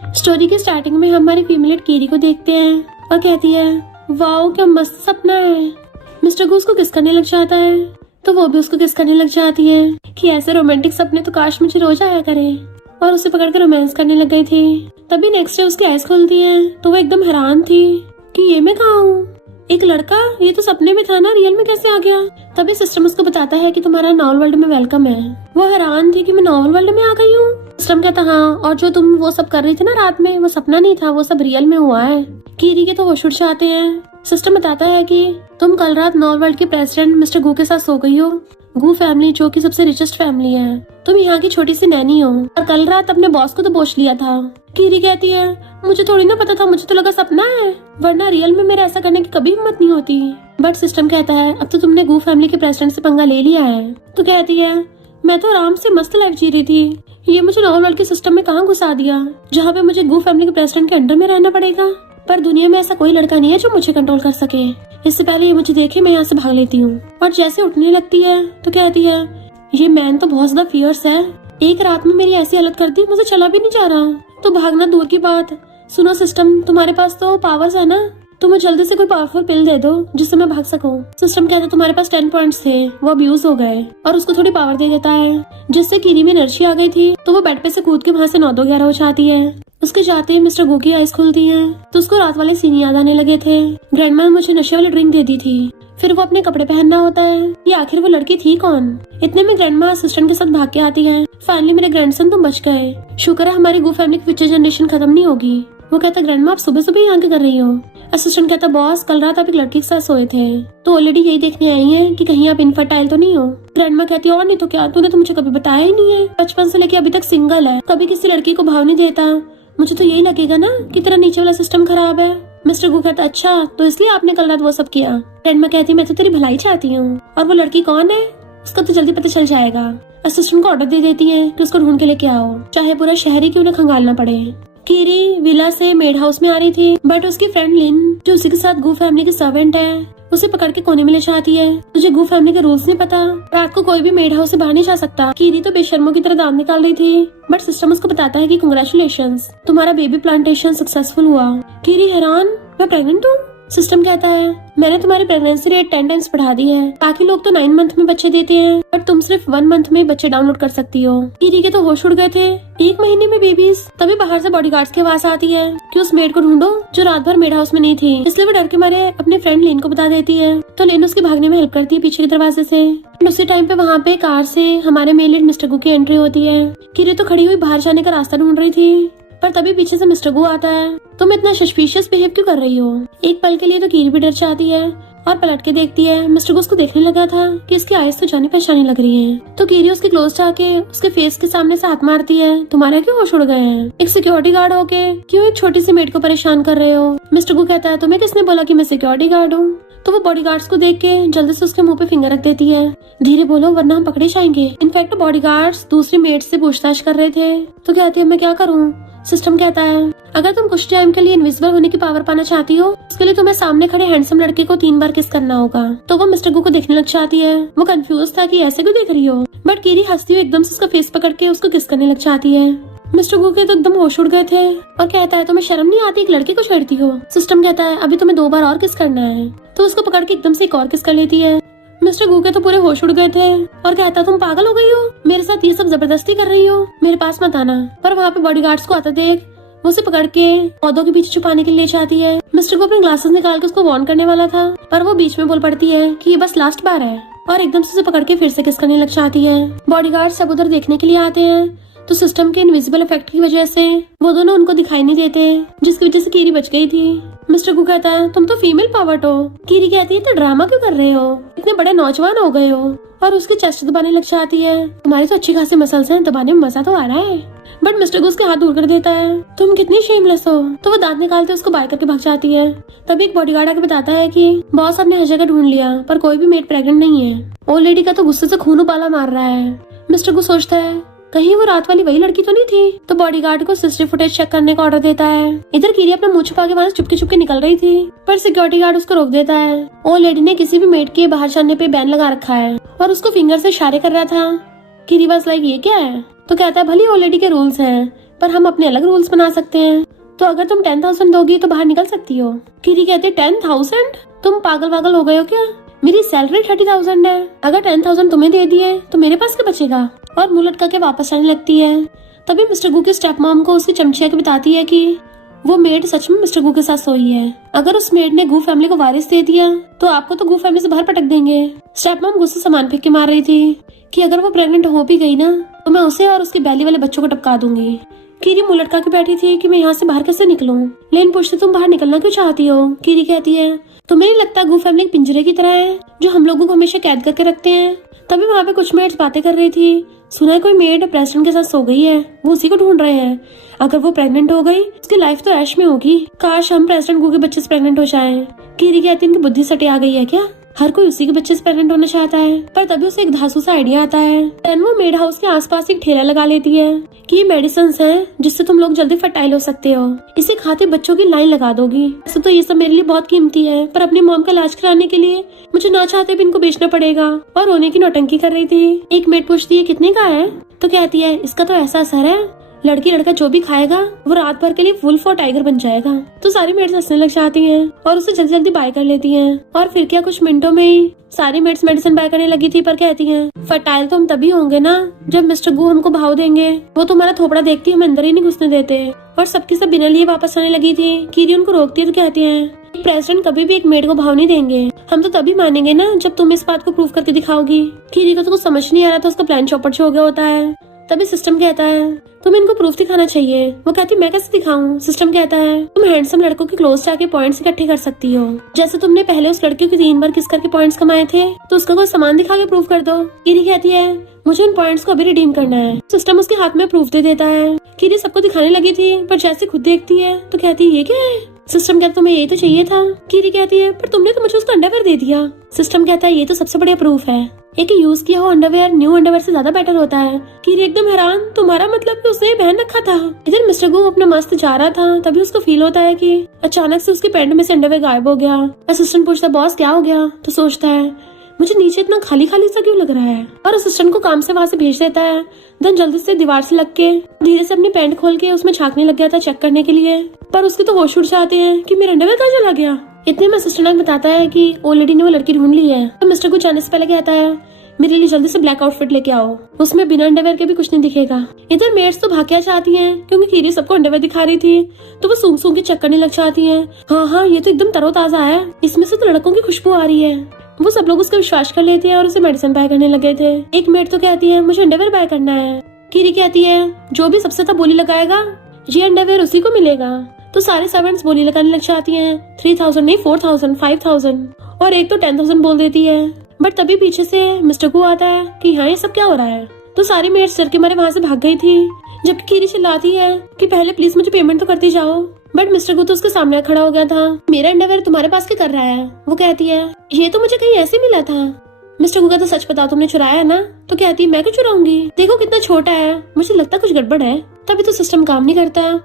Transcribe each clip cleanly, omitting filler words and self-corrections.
Story के starting में हमारी फीमेल कीरी को देखते हैं और कहती है वाओ क्या मस्त सपना है। मिस्टर गू उसको किस करने लग जाता है तो वो भी उसको किस करने लग जाती है कि ऐसे रोमांटिक सपने तो काश मुझे रोज आया करे, और उसे पकड़कर रोमांस करने लग गई थी। तभी नेक्स्ट डे उसकी आइज खुलती है तो वो एकदम हैरान थी कि ये मैं कहाँ हूँ, एक लड़का, ये तो सपने में था ना, रियल में कैसे आ गया। तभी सिस्टम उसको बताता है कि तुम्हारा नॉवल वर्ल्ड में वेलकम है। वो हैरान थी कि मैं नॉवल वर्ल्ड में आ गई हूँ। सिस्टम कहता हाँ, और जो तुम वो सब कर रही थी ना रात में, वो सपना नहीं था, वो सब रियल में हुआ है। कीरी के तो होश उड़ जाते हैं। सिस्टम बताता है कि तुम कल रात नॉवल वर्ल्ड के प्रेसिडेंट मिस्टर गू के साथ सो गई हो। गू फैमिली जो कि सबसे रिचेस्ट फैमिली है, तुम यहाँ की छोटी सी नैनी हो और कल रात अपने बॉस को तो पोष लिया था। कीरी कहती है मुझे थोड़ी ना पता था, मुझे तो लगा सपना है, वरना रियल में मेरे ऐसा करने की कभी हिम्मत नहीं होती। बट सिस्टम कहता है अब तो तुमने गू फैमिली के प्रेसिडेंट से पंगा ले लिया है। तो कहती है मैं तो आराम से मस्त लाइफ जी रही थी, ये मुझे नॉवल वर्ल्ड के सिस्टम में कहाँ घुसा दिया जहाँ पे मुझे गू फैमिली के प्रेसिडेंट के अंडर में रहना पड़ेगा। पर दुनिया में ऐसा कोई लड़का नहीं है जो मुझे कंट्रोल कर सके। इससे पहले ये मुझे देखे मैं यहाँ से भाग लेती हूँ। और जैसे उठने लगती है तो कहती है ये मैन तो बहुत ज्यादा फियर्स है, एक रात में मेरी ऐसी हालत कर दी, मुझे चला भी नहीं जा रहा। तो भागना दूर की बात, सुनो सिस्टम तुम्हारे पास तो पावर्स है ना, तुम्हें जल्दी से कोई पावरफुल पिल दे दो जिससे मैं भाग सकूं। सिस्टम कहता है तुम्हारे पास 10 पॉइंट्स थे, वो अब्यूज हो गए, और उसको थोड़ी पावर दे देता है जिससे कीरी में एनर्जी आ गई थी। तो वो बेड पे से कूद के वहाँ से 9-2-11 हो जाती है। उसके जाते ही मिस्टर गू की आइज खुलती हैं तो उसको रात वाले सीन याद आने लगे थे। ग्रैंडमा ने मुझे नशे वाली ड्रिंक दे दी थी, फिर वो अपने कपड़े पहनना होता है, ये आखिर वो लड़की थी कौन। इतने में ग्रैंडमा असिस्टेंट के साथ भाग के आती है। फाइनली मेरे ग्रैंडसन तुम बच गए, शुक्र है हमारी गू फैमिली की फ्यूचर जनरेशन खत्म नहीं होगी। वो कहता ग्रैंडमा आप सुबह सुबह यहाँ क्या कर रही हो। असिस्टेंट कहता बॉस कल रात आप एक लड़की के साथ सोए थे तो ऑलरेडी यही देखने आई हैं कि कहीं आप इनफर्टाइल तो नहीं हो। ग्रैंडमा कहती है और नहीं तो क्या, तूने तो मुझे कभी बताया ही नहीं है, बचपन से लेके अभी तक सिंगल है, कभी किसी लड़की को भाव नहीं देता, मुझे तो यही लगेगा ना कि तेरा नीचे वाला सिस्टम खराब है। मिस्टर गू कहता अच्छा तो इसलिए आपने कल रात वो सब किया। ग्रैंडमा कहती मैं तो तेरी भलाई चाहती हूँ, और वो लड़की कौन है उसका तो जल्दी पता चल जाएगा। असिस्टेंट को ऑर्डर दे देती है कि उसको ढूंढ के लेके आओ, चाहे पूरा शहर ही क्यों न खंगालना पड़े। कीरी विला से मेड हाउस में आ रही थी बट उसकी फ्रेंड लिन जो उसी के साथ गू फैमिली की सर्वेंट है उसे पकड़ के कोने में ले जाती है। तुझे गू फैमिली के रूल्स नहीं पता, रात को कोई भी मेड हाउस से बाहर नहीं जा सकता। कीरी तो बेशर्मों की तरह दांत निकाल रही थी बट सिस्टम उसको बताता है कि कांग्रेचुलेशंस, तुम्हारा बेबी प्लांटेशन सक्सेसफुल हुआ। कीरी हैरान मैं प्रेग्नेंट हूँ। सिस्टम कहता है मैंने तुम्हारी प्रेगनेंसी रेट 10 टाइम्स बढ़ा दी है, बाकी लोग तो 9 मंथ में बच्चे देते हैं बट तुम सिर्फ 1 मंथ में बच्चे डाउनलोड कर सकती हो। कीरी के तो होश उड़ गए थे, 1 महीने में बेबीज। तभी बाहर से बॉडीगार्ड्स की आवाज आती है कि उस मेड को ढूंढो जो रात भर मेड हाउस में नहीं थी। इसलिए वो डर के मारे अपने फ्रेंड लिन को बता देती है तो लिन उसके भागने में हेल्प करती है पीछे के दरवाजे से। उसी टाइम पे वहाँ पे कार से हमारे मेल लीड मिस्टर गू की एंट्री होती है। कीरी तो खड़ी हुई बाहर जाने का रास्ता ढूंढ रही थी पर तभी पीछे से मिस्टर गू आता है। तुम इतना सस्पिशियस बिहेव क्यों कर रही हो। एक पल के लिए तो कीरी भी डर जाती है और पलट के देखती है। मिस्टर गू उसको देखने लगा था कि इसकी आइज तो जानी पहचानी लग रही है। तो कीरी उसके क्लोज जाके उसके फेस के सामने से हाथ मारती है, तुम्हारे क्यों होश उड़ गए हैं, एक सिक्योरिटी गार्ड होके क्यों एक छोटी सी मेड को परेशान कर रहे हो। मिस्टर गू कहता है तुम्हें किसने बोला कि मैं सिक्योरिटी गार्ड हूँ। तो वो बॉडीगार्ड्स को देख के जल्दी से उसके मुंह पे फिंगर रख देती है, धीरे बोलो वरना हम पकड़े जाएंगे। इनफैक्ट बॉडीगार्ड्स दूसरी मेड से पूछताछ कर रहे थे। तो कहती है मैं क्या करूँ। सिस्टम कहता है अगर तुम कुछ टाइम के लिए इनविजिबल होने की पावर पाना चाहती हो उसके लिए तुम्हें सामने खड़े हैंडसम लड़के को 3 बार किस करना होगा। तो वो मिस्टर गू को देखने लग जाती है। वो कंफ्यूज था कि ऐसे क्यों देख रही हो बट कीरी हंसती हुई एकदम से उसका फेस पकड़ के उसको किस करने लग जाती है। मिस्टर गू के तो एकदम होश उड़ गए थे और कहता है तुम्हें शर्म नहीं आती एक लड़की को छेड़ती हो। सिस्टम कहता है अभी तुम्हें 2 बार और किस करना है। तो उसको पकड़ के एकदम से एक और किस कर लेती है। मिस्टर गू के तो पूरे होश उड़ गए थे और कहता तुम पागल हो गई हो, मेरे साथ ये सब जबरदस्ती कर रही हो, मेरे पास मत आना। पर वहाँ पे बॉडीगार्ड्स को आता देख वो उसे पकड़ के पौधों के पीछे छुपाने के लिए जाती है। मिस्टर को अपने ग्लासेस निकाल के उसको वार्न करने वाला था पर वो बीच में बोल पड़ती है कि ये बस लास्ट बार है और एकदम से उसे पकड़ के फिर से किस करने लग जाती है। बॉडीगार्ड सब उधर देखने के लिए आते हैं तो सिस्टम के इनविजिबल इफेक्ट की वजह से वो दोनों उनको दिखाई नहीं देते जिसकी वजह से कीरी बच गई थी। मिस्टर गू कहता है तुम तो फीमेल पावर्ट हो। कीरी कहती है तो ड्रामा क्यों कर रहे हो, इतने बड़े नौजवान हो गए हो, और उसकी चेस्ट दबाने लग जाती है। तुम्हारी तो अच्छी खासी मसल्स हैं, दबाने में मजा तो आ रहा है। बट मिस्टर गू उसके हाथ दूर कर देता है, तुम कितनी शेमलेस हो। तो वो दांत निकालते उसको बाय करके भाग जाती है। तभी एक बॉडीगार्ड आके बताता है कि बॉस हमने हर जगह ढूंढ लिया पर कोई भी मेड प्रेग्नेंट नहीं है। ओल्ड लेडी का तो गुस्से से खून उबाला मार रहा है। मिस्टर गू सोचता है कहीं वो रात वाली वही लड़की तो नहीं थी। तो बॉडीगार्ड को सीसीटीवी फुटेज चेक करने का ऑर्डर देता है। इधर कीरी अपना मुंह छुपा के वहाँ चुपके चुपके निकल रही थी पर सिक्योरिटी गार्ड उसको रोक देता है। ओल्ड लेडी ने किसी भी मेड के बाहर जाने पे बैन लगा रखा है और उसको फिंगर से इशारे कर रहा था। कीरी वाज लाइक ये क्या है। तो कहता है भली ओल्ड लेडी के रूल्स हैं पर हम अपने अलग रूल्स बना सकते हैं। तो अगर तुम 10,000 दोगी तो बाहर निकल सकती हो। कीरी कहते 10,000? तुम पागल वागल हो गए हो क्या? मेरी सैलरी 30,000 है। अगर 10,000 तुम्हें दे दिए तो मेरे पास क्या बचेगा? और मुंह लटका के वापस आने लगती है। तभी मिस्टर गू की स्टेप मॉम को उसकी चमचिया के बताती है कि वो मेड सच में मिस्टर गू के साथ सोई है। अगर उस मेड ने गू फैमिली को वारिस दे दिया तो आपको तो गू फैमिली से बाहर पटक देंगे। स्टेप मॉम गुस्से से सामान फेंक के मार रही थी कि अगर वो प्रेग्नेंट हो भी गई ना तो मैं उसे और उसके बैली वाले बच्चों को टपका दूंगी। कीरी मुंह लटका के बैठी थी कि मैं यहाँ से बाहर कैसे निकलूं। लेन पूछती तुम बाहर निकलना क्यों चाहती हो? कीरी कहती है तुम्हें नहीं लगता गू फैमिली एक पिंजरे की तरह है जो हम लोगों को हमेशा कैद करके रखते हैं? तभी वहाँ पे कुछ मेड्स बातें कर रही थी। सुना है कोई मेड प्रेसिडेंट के साथ सो गई है, वो उसी को ढूंढ रहे हैं। अगर वो प्रेग्नेंट हो गई उसकी लाइफ तो ऐश में होगी। काश हम प्रेसिडेंट गू के बच्चे से प्रेग्नेंट हो जाएं। कीरी कहती है इनकी बुद्धि सटी आ गई है क्या? हर कोई उसी के बच्चे से प्रेग्नेंट होना चाहता है। पर तभी उसे एक धांसू सा आइडिया आता है। देन वो मेड हाउस के आसपास एक ठेला लगा लेती है कि ये मेडिसिन है जिससे तुम लोग जल्दी फर्टाइल हो सकते हो। इसे खाते बच्चों की लाइन लगा दोगी। वैसे तो ये सब मेरे लिए बहुत कीमती है, पर अपनी मॉम का इलाज कराने के लिए मुझे ना चाहते भी इनको बेचना पड़ेगा। और रोने की नौटंकी कर रही थी। एक मेड पूछती है कितने का है? तो कहती है इसका तो ऐसा असर है लड़की लड़का जो भी खाएगा वो रात भर के लिए वुल्फ और टाइगर बन जाएगा। तो सारी मेड्स हंसने लग जाती हैं और उसे जल्दी जल्दी बाय कर लेती हैं। और फिर क्या कुछ मिनटों में ही सारी मेड्स मेडिसिन बाय करने लगी थी। पर कहती हैं फर्टाइल तो हम तभी होंगे ना जब मिस्टर गू हमको भाव देंगे। वो तुम्हारा थोपड़ा देखती हम अंदर ही नहीं घुसने देते। और सबकी सब बिना लिए वापस आने लगी थी। कीरी उनको रोकती है तो कहती है प्रेसिडेंट कभी भी एक मेड को भाव नहीं देंगे। हम तो तभी मानेंगे ना जब तुम इस बात को प्रूव करके दिखाओगी। कीरी को तो कुछ समझ नहीं आ रहा था, उसका प्लान चौपट हो गया होता है। तभी सिस्टम कहता है तुम्हें इनको प्रूफ दिखाना चाहिए। वो कहती मैं कैसे दिखाऊं? सिस्टम कहता है तुम हैंडसम लड़कों के क्लोज जाके पॉइंट्स इकट्ठे कर सकती हो। जैसे तुमने पहले उस लड़के को 3 बार किस करके पॉइंट्स कमाए थे तो उसका कोई सामान दिखा के प्रूफ कर दो। कीरी कहती है मुझे इन पॉइंट्स को अभी रिडीम करना है। सिस्टम उसके हाथ में प्रूफ दे देता है। कीरी सबको दिखाने लगी थी पर जैसे खुद देखती है तो कहती है ये क्या है? सिस्टम कहता तुम्हें यही तो चाहिए था। कीरी कहती है पर तुमने तो मुझे उसका अंडरवेयर दे दिया। सिस्टम कहता है ये तो सबसे बढ़िया प्रूफ है। एक यूज किया हो अंडरवेयर न्यू अंडरवेयर से ज्यादा बेटर होता है। कीरी एकदम हैरान तुम्हारा मतलब कि उसने पहन रखा था। इधर मिस्टर गू अपना मस्त जा रहा था तभी उसको फील होता है कि अचानक से उसके पैंट में से अंडरवेयर गायब हो गया। असिस्टेंट पूछता बॉस क्या हो गया? तो सोचता है मुझे नीचे इतना खाली खाली सा क्यों लग रहा है। और असिस्टेंट को काम से वहाँ से भेज देता है। देन जल्दी से दीवार से लग के धीरे से अपनी पैंट खोल के उसमें झांकने लग गया था चेक करने के लिए। पर उसके तो होश उड़ जाते हैं कि मेरा अंडरवेयर कहाँ चला गया। इतने में असिस्टेंट बताता है कि ऑलरेडी ने वो लड़की ढूंढ ली है। तो मिस्टर को जाने से पहले कहता है मेरे लिए जल्दी से ब्लैक आउटफिट लेके आओ, उसमें बिना अंडरवेयर के भी कुछ नहीं दिखेगा। इधर मेड्स तो भाग्या चाहती हैं क्योंकि कीरी सबको अंडरवेयर दिखा रही थी तो वो सूंघ सूंघ के चेक करने लग जाती हैं। हाँ ये तो एकदम तरोताजा है, इसमें से तो लड़कों की खुशबू आ रही है। वो सब लोग उसका विश्वास कर लेते हैं और उसे मेडिसिन बाय करने लगे थे। एक मेड तो कहती है मुझे अंडरवेयर बाय करना है। कीरी कहती है जो भी सबसे ज्यादा बोली लगाएगा ये अंडरवेयर उसी को मिलेगा। तो सारे सर्वेंट्स बोली लगाने लग जाती हैं 3,000 नहीं 4,000 5,000 और एक तो 10,000 बोल देती है। बट तभी पीछे से मिस्टर गू आता है कि हाँ ये सब क्या हो रहा है। तो सारी मेड्स डर के मारे वहाँ से भाग गई थी जबकि कीरी चिल्लाती है कि पहले प्लीज मुझे पेमेंट तो करती जाओ। बट मिस्टर गू तो उसके सामने खड़ा हो गया था। मेरा अंडरवेयर तुम्हारे पास क्या कर रहा है? वो कहती है ये तो मुझे कहीं ऐसे मिला था। मिस्टर गू का तो सच बताओ तुमने चुराया है ना? तो कहती है मैं क्यों चुराऊंगी, देखो कितना छोटा है, मुझे लगता कुछ गड़बड़ है। तभी तो सिस्टम काम नहीं करता।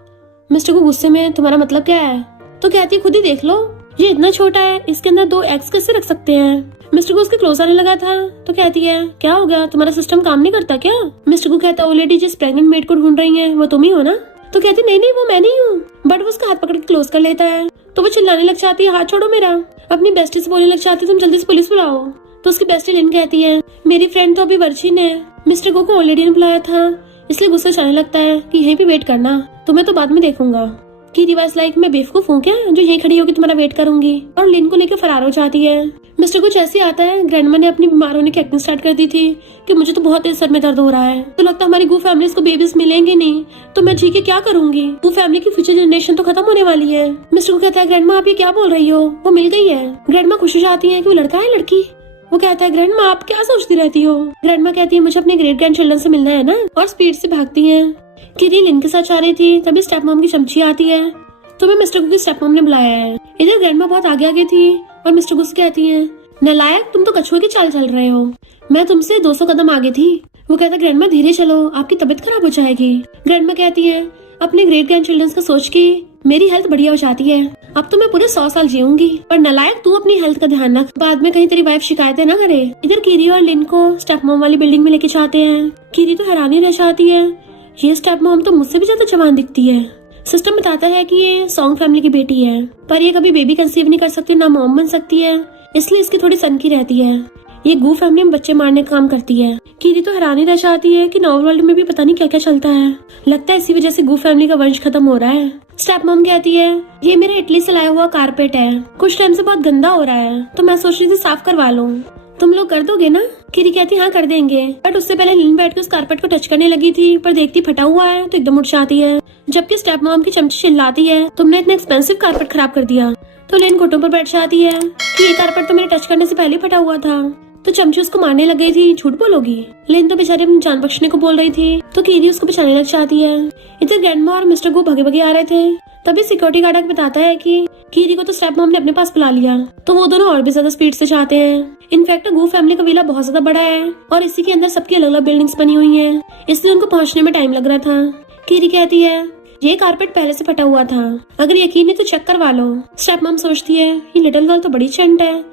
मिस्टर गू गुस्से में तुम्हारा मतलब क्या है? तो कहती है खुद ही देख लो ये इतना छोटा है, इसके अंदर 2 एग्स कैसे रख सकते हैं। मिस्टर गू उसके क्लोज आने लगा था तो कहती है क्या हो गया, तुम्हारा सिस्टम काम नहीं करता क्या? मिस्टर गू कहता ऑलरेडी जिस प्रेग्नेंट मेड को ढूंढ रही है वो तुम ही हो ना? तो कहती नहीं वो मैं नहीं हूँ। बट वो उसका हाथ पकड़ के क्लोज कर लेता है तो वो चिल्लाने लग जाती है हाथ छोड़ो मेरा। अपनी बेस्टी से बोलने लग जाती है तुम जल्दी से पुलिस बुलाओ। तो उसकी बेस्टी लिन कहती है मेरी फ्रेंड तो अभी वर्जिन है, मिस्टर गू को ऑलरेडी ने बुलाया था इसलिए गुस्सा जाने लगता है कि यहीं पे वेट करना, तुम्हें तो बाद में देखूंगा। की रिवाज लाइक मैं बेवकूफ हूँ क्या जो यहीं खड़ी होकर तुम्हारा वेट करूंगी। और लिन को लेकर फरार हो जाती है। मिस्टर को जैसे आता है ग्रैंडमा ने अपनी बीमार होने की एक्टिंग स्टार्ट कर दी थी कि मुझे तो बहुत तेज सर में दर्द हो रहा है, तो लगता है हमारी गू फैमिली को बेबीज मिलेंगे नहीं तो मैं जी के क्या करूंगी, गू फैमिली की फ्यूचर जनरेशन तो खत्म होने वाली है। मिस्टर को कहता है ग्रैंडमा आप ये क्या बोल रही हो, वो मिल गई है। ग्रैंडमा खुश हो जाती है कि वो लड़का है लड़की। वो कहता है ग्रैंडमा आप क्या सोचती रहती हो। ग्रैंडमा कहती है मुझे अपने ग्रेट ग्रैंड चिल्ड्रन से मिलना है ना, और स्पीड से भागती है। किरी लिन के साथ जा रही थी तभी स्टेप मॉम की चमची आती है तो मैं मिस्टर गू की स्टेप मॉम ने बुलाया है। इधर ग्रैंडमा बहुत आगे आगे थी और मिस्टर गू से कहती है नालायक तुम तो कछुए की चाल चल रहे हो, मैं तुमसे 200 कदम आगे थी। वो कहता है ग्रैंडमा धीरे चलो आपकी तबीयत खराब हो जाएगी। ग्रैंडमा कहती है अपने ग्रेट ग्रैंड चिल्ड्रन का सोच के मेरी हेल्थ बढ़िया हो जाती है, अब तो मैं पूरे 100 साल जीऊंगी। पर नालायक तू अपनी हेल्थ का ध्यान रख, बाद में कहीं तेरी वाइफ शिकायतें ना करे। इधर कीरी और लिन को स्टेप मॉम वाली बिल्डिंग में लेके जाते हैं। कीरी तो हैरानी रह जाती है ये स्टेप मॉम तो मुझसे भी ज्यादा जवान दिखती है। सिस्टम बताता है कि ये सॉन्ग फैमिली की बेटी है, पर ये कभी बेबी कंसीव नहीं कर सकती, ना मॉम बन सकती है, इसलिए इसकी थोड़ी सनकी रहती है। ये गू फैमिली में बच्चे मारने का काम करती है। कीरी तो हैरानी रह जाती है कि नॉवल वर्ल्ड में भी पता नहीं क्या क्या चलता है। लगता है इसी वजह से गू फैमिली का वंश खत्म हो रहा है। स्टेप मॉम कहती है ये मेरे इटली से लाया हुआ कारपेट है, कुछ टाइम से बहुत गंदा हो रहा है, तो मैं सोच रही थी साफ करवा लूं। तुम लोग कर दोगे ना? कीरी कहती हाँ कर देंगे। बट उससे पहले लिन बैठ के उस कारपेट को टच करने लगी थी, पर देखती फटा हुआ है तो एकदम उठ जाती है। जबकि स्टेप मॉम की चमची चिल्लाती है तुमने इतना एक्सपेंसिव कारपेट खराब कर दिया। तो लिन घुटनों पर बैठ जाती है कि ये कारपेट तो मेरे टच करने से पहले फटा हुआ था। तो चमची उसको मारने लग गई थी, झूठ बोलोगी? लिन तो बेचारी अपनी जान बख्शने को बोल रही थी, तो कीरी उसको बचाने लग जाती है। इधर ग्रैंडमा और मिस्टर गू भगे भगे आ रहे थे, तभी सिक्योरिटी गार्ड आके बताता है कि कीरी को तो स्टेप मॉम ने अपने पास बुला लिया। तो वो दोनों और भी ज्यादा स्पीड से जाते हैं। इनफैक्ट गू फैमिली का विला बहुत ज्यादा बड़ा है और इसी के अंदर सबकी अलग अलग बिल्डिंग्स बनी हुई हैं, इसलिए उनको पहुंचने में टाइम लग रहा था। कीरी कहती है ये कारपेट पहले से फटा हुआ था, अगर यकीन नहीं तो चेक करवा लो। स्टेप मॉम सोचती है ये लिटिल गर्ल तो बड़ी चंट है,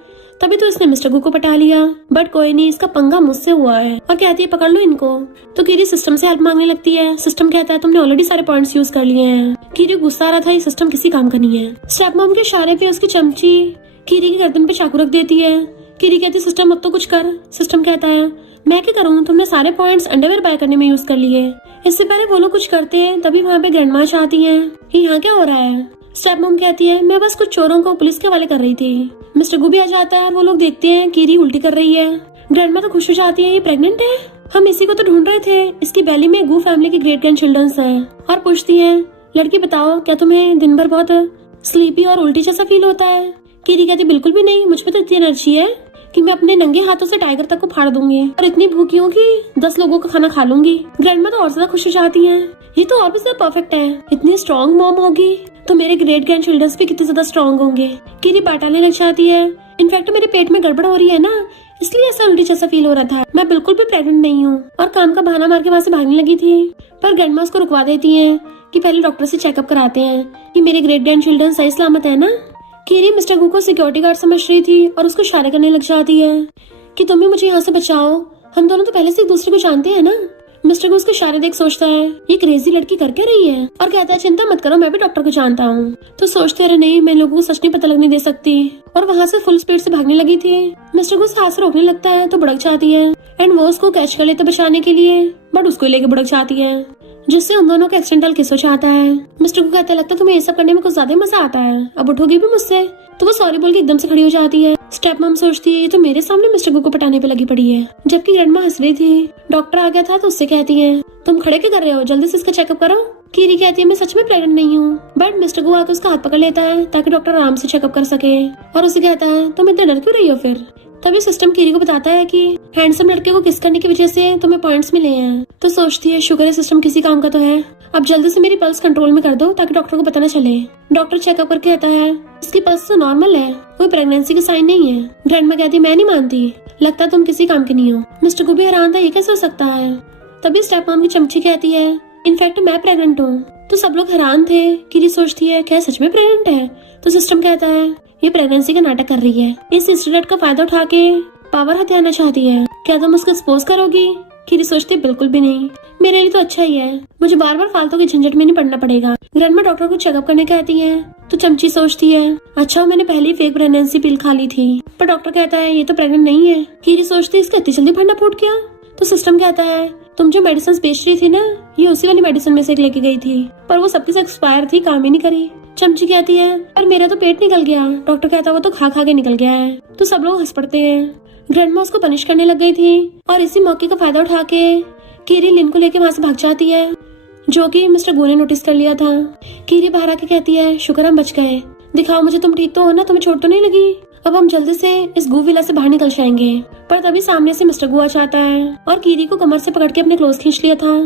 तभी तो इसने मिस्टर गू को पटा लिया। बट कोई नहीं, इसका पंगा मुझसे हुआ है, और कहती है पकड़ लो इनको। तो कीरी सिस्टम से हेल्प मांगने लगती है। सिस्टम कहता है तुमने ऑलरेडी सारे पॉइंट्स यूज कर लिए हैं। कीरी गुस्सा आ रहा था ये सिस्टम किसी काम का नहीं है। स्टेप मॉम के इशारे पे उसकी चमची कीरी की गर्दन पे चाकू रख देती है। कीरी कहती है सिस्टम अब तो कुछ कर। सिस्टम कहता है मैं क्या करूँ, तुमने सारे पॉइंट्स अंडरवेयर बाय करने में यूज कर लिए। इससे पहले वो लोग कुछ करते हैं, तभी वहाँ पे ग्रैंडमा आती है। यहाँ क्या हो रहा है? स्टेप मॉम कहती है मैं बस कुछ चोरों को पुलिस के हवाले कर रही थी। मिस्टर गू भी आ जाता है और वो लोग देखते हैं कीरी उल्टी कर रही है। ग्रैंडमा तो खुश हो जाती है ये प्रेग्नेंट है, हम इसी को तो ढूंढ रहे थे, इसकी बेली में गू फैमिली के ग्रेट ग्रैंड चिल्ड्रंस हैं। और पूछती है लड़की बताओ क्या तुम्हें दिन भर बहुत स्लीपी और उल्टी जैसा फील होता है? कीरी कहती बिल्कुल भी नहीं, मुझ में तो इतनी एनर्जी है कि मैं अपने नंगे हाथों से टाइगर तक को फाड़ दूंगी, और इतनी भूखी हूँ कि 10 लोगों का खाना खा लूंगी। ग्रैंडमा तो और ज्यादा खुश हो जाती है, ये तो और भी ज्यादा परफेक्ट है, इतनी स्ट्रॉन्ग मॉम होगी तो मेरे ग्रेट ग्रैंड चिल्ड्रंस भी कितने ज्यादा स्ट्रॉन्ग होंगे। कीरी बाटाने लग जाती है इनफैक्ट मेरे पेट में गड़बड़ हो रही है ना, इसलिए ऐसा उल्टी जैसा फील हो रहा था, मैं बिल्कुल भी प्रेग्नेंट नहीं हूँ। और काम का बहाना मार के वहाँ से भागने लगी थी, पर ग्रैंडमा उसको रुकवा देती है कि पहले डॉक्टर से चेकअप कराते हैं कि मेरे ग्रेट ग्रैंड चिल्ड्रन सही सलामत है ना। कीरी मिस्टर गू को सिक्योरिटी गार्ड समझ रही थी और उसको इशारा करने लग जाती है कि तुम भी मुझे यहाँ से बचाओ, हम दोनों तो पहले से एक दूसरे को जानते हैं ना। मिस्टर गू उसके इशारे देख सोचता है ये क्रेजी लड़की कर क्या रही है, और कहता है चिंता मत करो मैं भी डॉक्टर को जानता हूँ। तो सोचते रहे नहीं मैं लोगों को सच नहीं पता लगने दे सकती, और वहाँ से फुल स्पीड से भागने लगी थी। मिस्टर गू हाथ से रोकने लगता है तो भड़क जाती है एंड वो उसको कैच कर लेते बचाने के लिए, बट उसको लेके भड़क जाती है, जिससे उन दोनों का एक्सीडेंटल किस हो जाता है। मिस्टर को कहता लगता है तुम्हें ये सब करने में कुछ ज्यादा मजा आता है, अब उठोगी भी मुझसे? तो वो सॉरी बोल के एकदम से खड़ी हो जाती है। स्टेप मॉम सोचती है ये तो मेरे सामने मिस्टर गू को पटाने पे लगी पड़ी है, जबकि ग्रैंडमा हंस रही थी। डॉक्टर आ गया था तो उससे कहती है तुम खड़े क्या कर रहे हो, जल्दी से इसका चेकअप करो। कीरी कहती है मैं सच में प्रेग्नेंट नहीं हूँ, बट मिस्टर गू आकर उसका हाथ पकड़ लेता है ताकि डॉक्टर आराम से चेकअप कर सके, और उसे कहता है तुम इतना डर क्यों रही हो फिर? तभी सिस्टम कीरी को बताता है कि हैंडसम लड़के को किस करने की वजह से तुम्हें पॉइंट्स मिले हैं। तो सोचती है शुक्र है सिस्टम किसी काम का तो है, अब जल्दी से मेरी पल्स कंट्रोल में कर दो ताकि डॉक्टर को पता न चले। डॉक्टर चेकअप करके कहता है इसकी पल्स तो नॉर्मल है, कोई प्रेगनेंसी का साइन नहीं है। ग्रैंडमा कहती है मैं नहीं मानती, लगता तुम किसी काम की नहीं हो। मिस्टर को भी हैरान था ये कैसे हो सकता है। तभी स्टेप मॉम की चमची कहती है इनफैक्ट मैं प्रेग्नेंट हूँ। तो सब लोग हैरान थे। कीरी सोचती है क्या सच में प्रेग्नेंट है? तो सिस्टम कहता है ये प्रेगनेंसी का नाटक कर रही है, इस इंसिडेंट का फायदा उठा के पावर हथियाना चाहती है, क्या तुम उसको एक्सपोज करोगी? कीरी सोचती है बिल्कुल भी नहीं, मेरे लिए तो अच्छा ही है, मुझे बार बार फालतू के झंझट में नहीं पड़ना पड़ेगा। ग्रैंडमा डॉक्टर को चेकअप करने कहती है तो चमची सोचती है अच्छा मैंने पहले ही फेक प्रेगनेंसी पिल खा ली थी, पर डॉक्टर कहता है ये तो प्रेग्नेंट नहीं है। कीरी सोचती है इसका इतनी जल्दी फंडा फूट गया। तो सिस्टम कहता है तुम जो मेडिसिन बेच रही थी ना, ये उसी वाली मेडिसिन में से एक लेके गई थी, पर वो सबकी से एक्सपायर थी, काम ही नहीं करी। चमची कहती है पर मेरा तो पेट निकल गया। डॉक्टर कहता है वो तो खा खा के निकल गया है। तो सब लोग हंस पड़ते हैं। ग्रैंडमा उसको पनिश करने लग गई थी, और इसी मौके का फायदा उठा के कीरी लिन को लेके वहाँ से भाग जाती है, जो कि मिस्टर गू ने नोटिस कर लिया था। कीरी बाहर आके कहती है शुक्र हम बच गए, दिखाओ मुझे तुम ठीक तो हो ना, तुम्हें चोट तो नहीं लगी, अब हम जल्दी से इस गू विला से बाहर निकल जाएंगे। पर तभी सामने से मिस्टर गू आ जाता है और कीरी को कमर से पकड़ के अपने क्लोज खींच लिया था।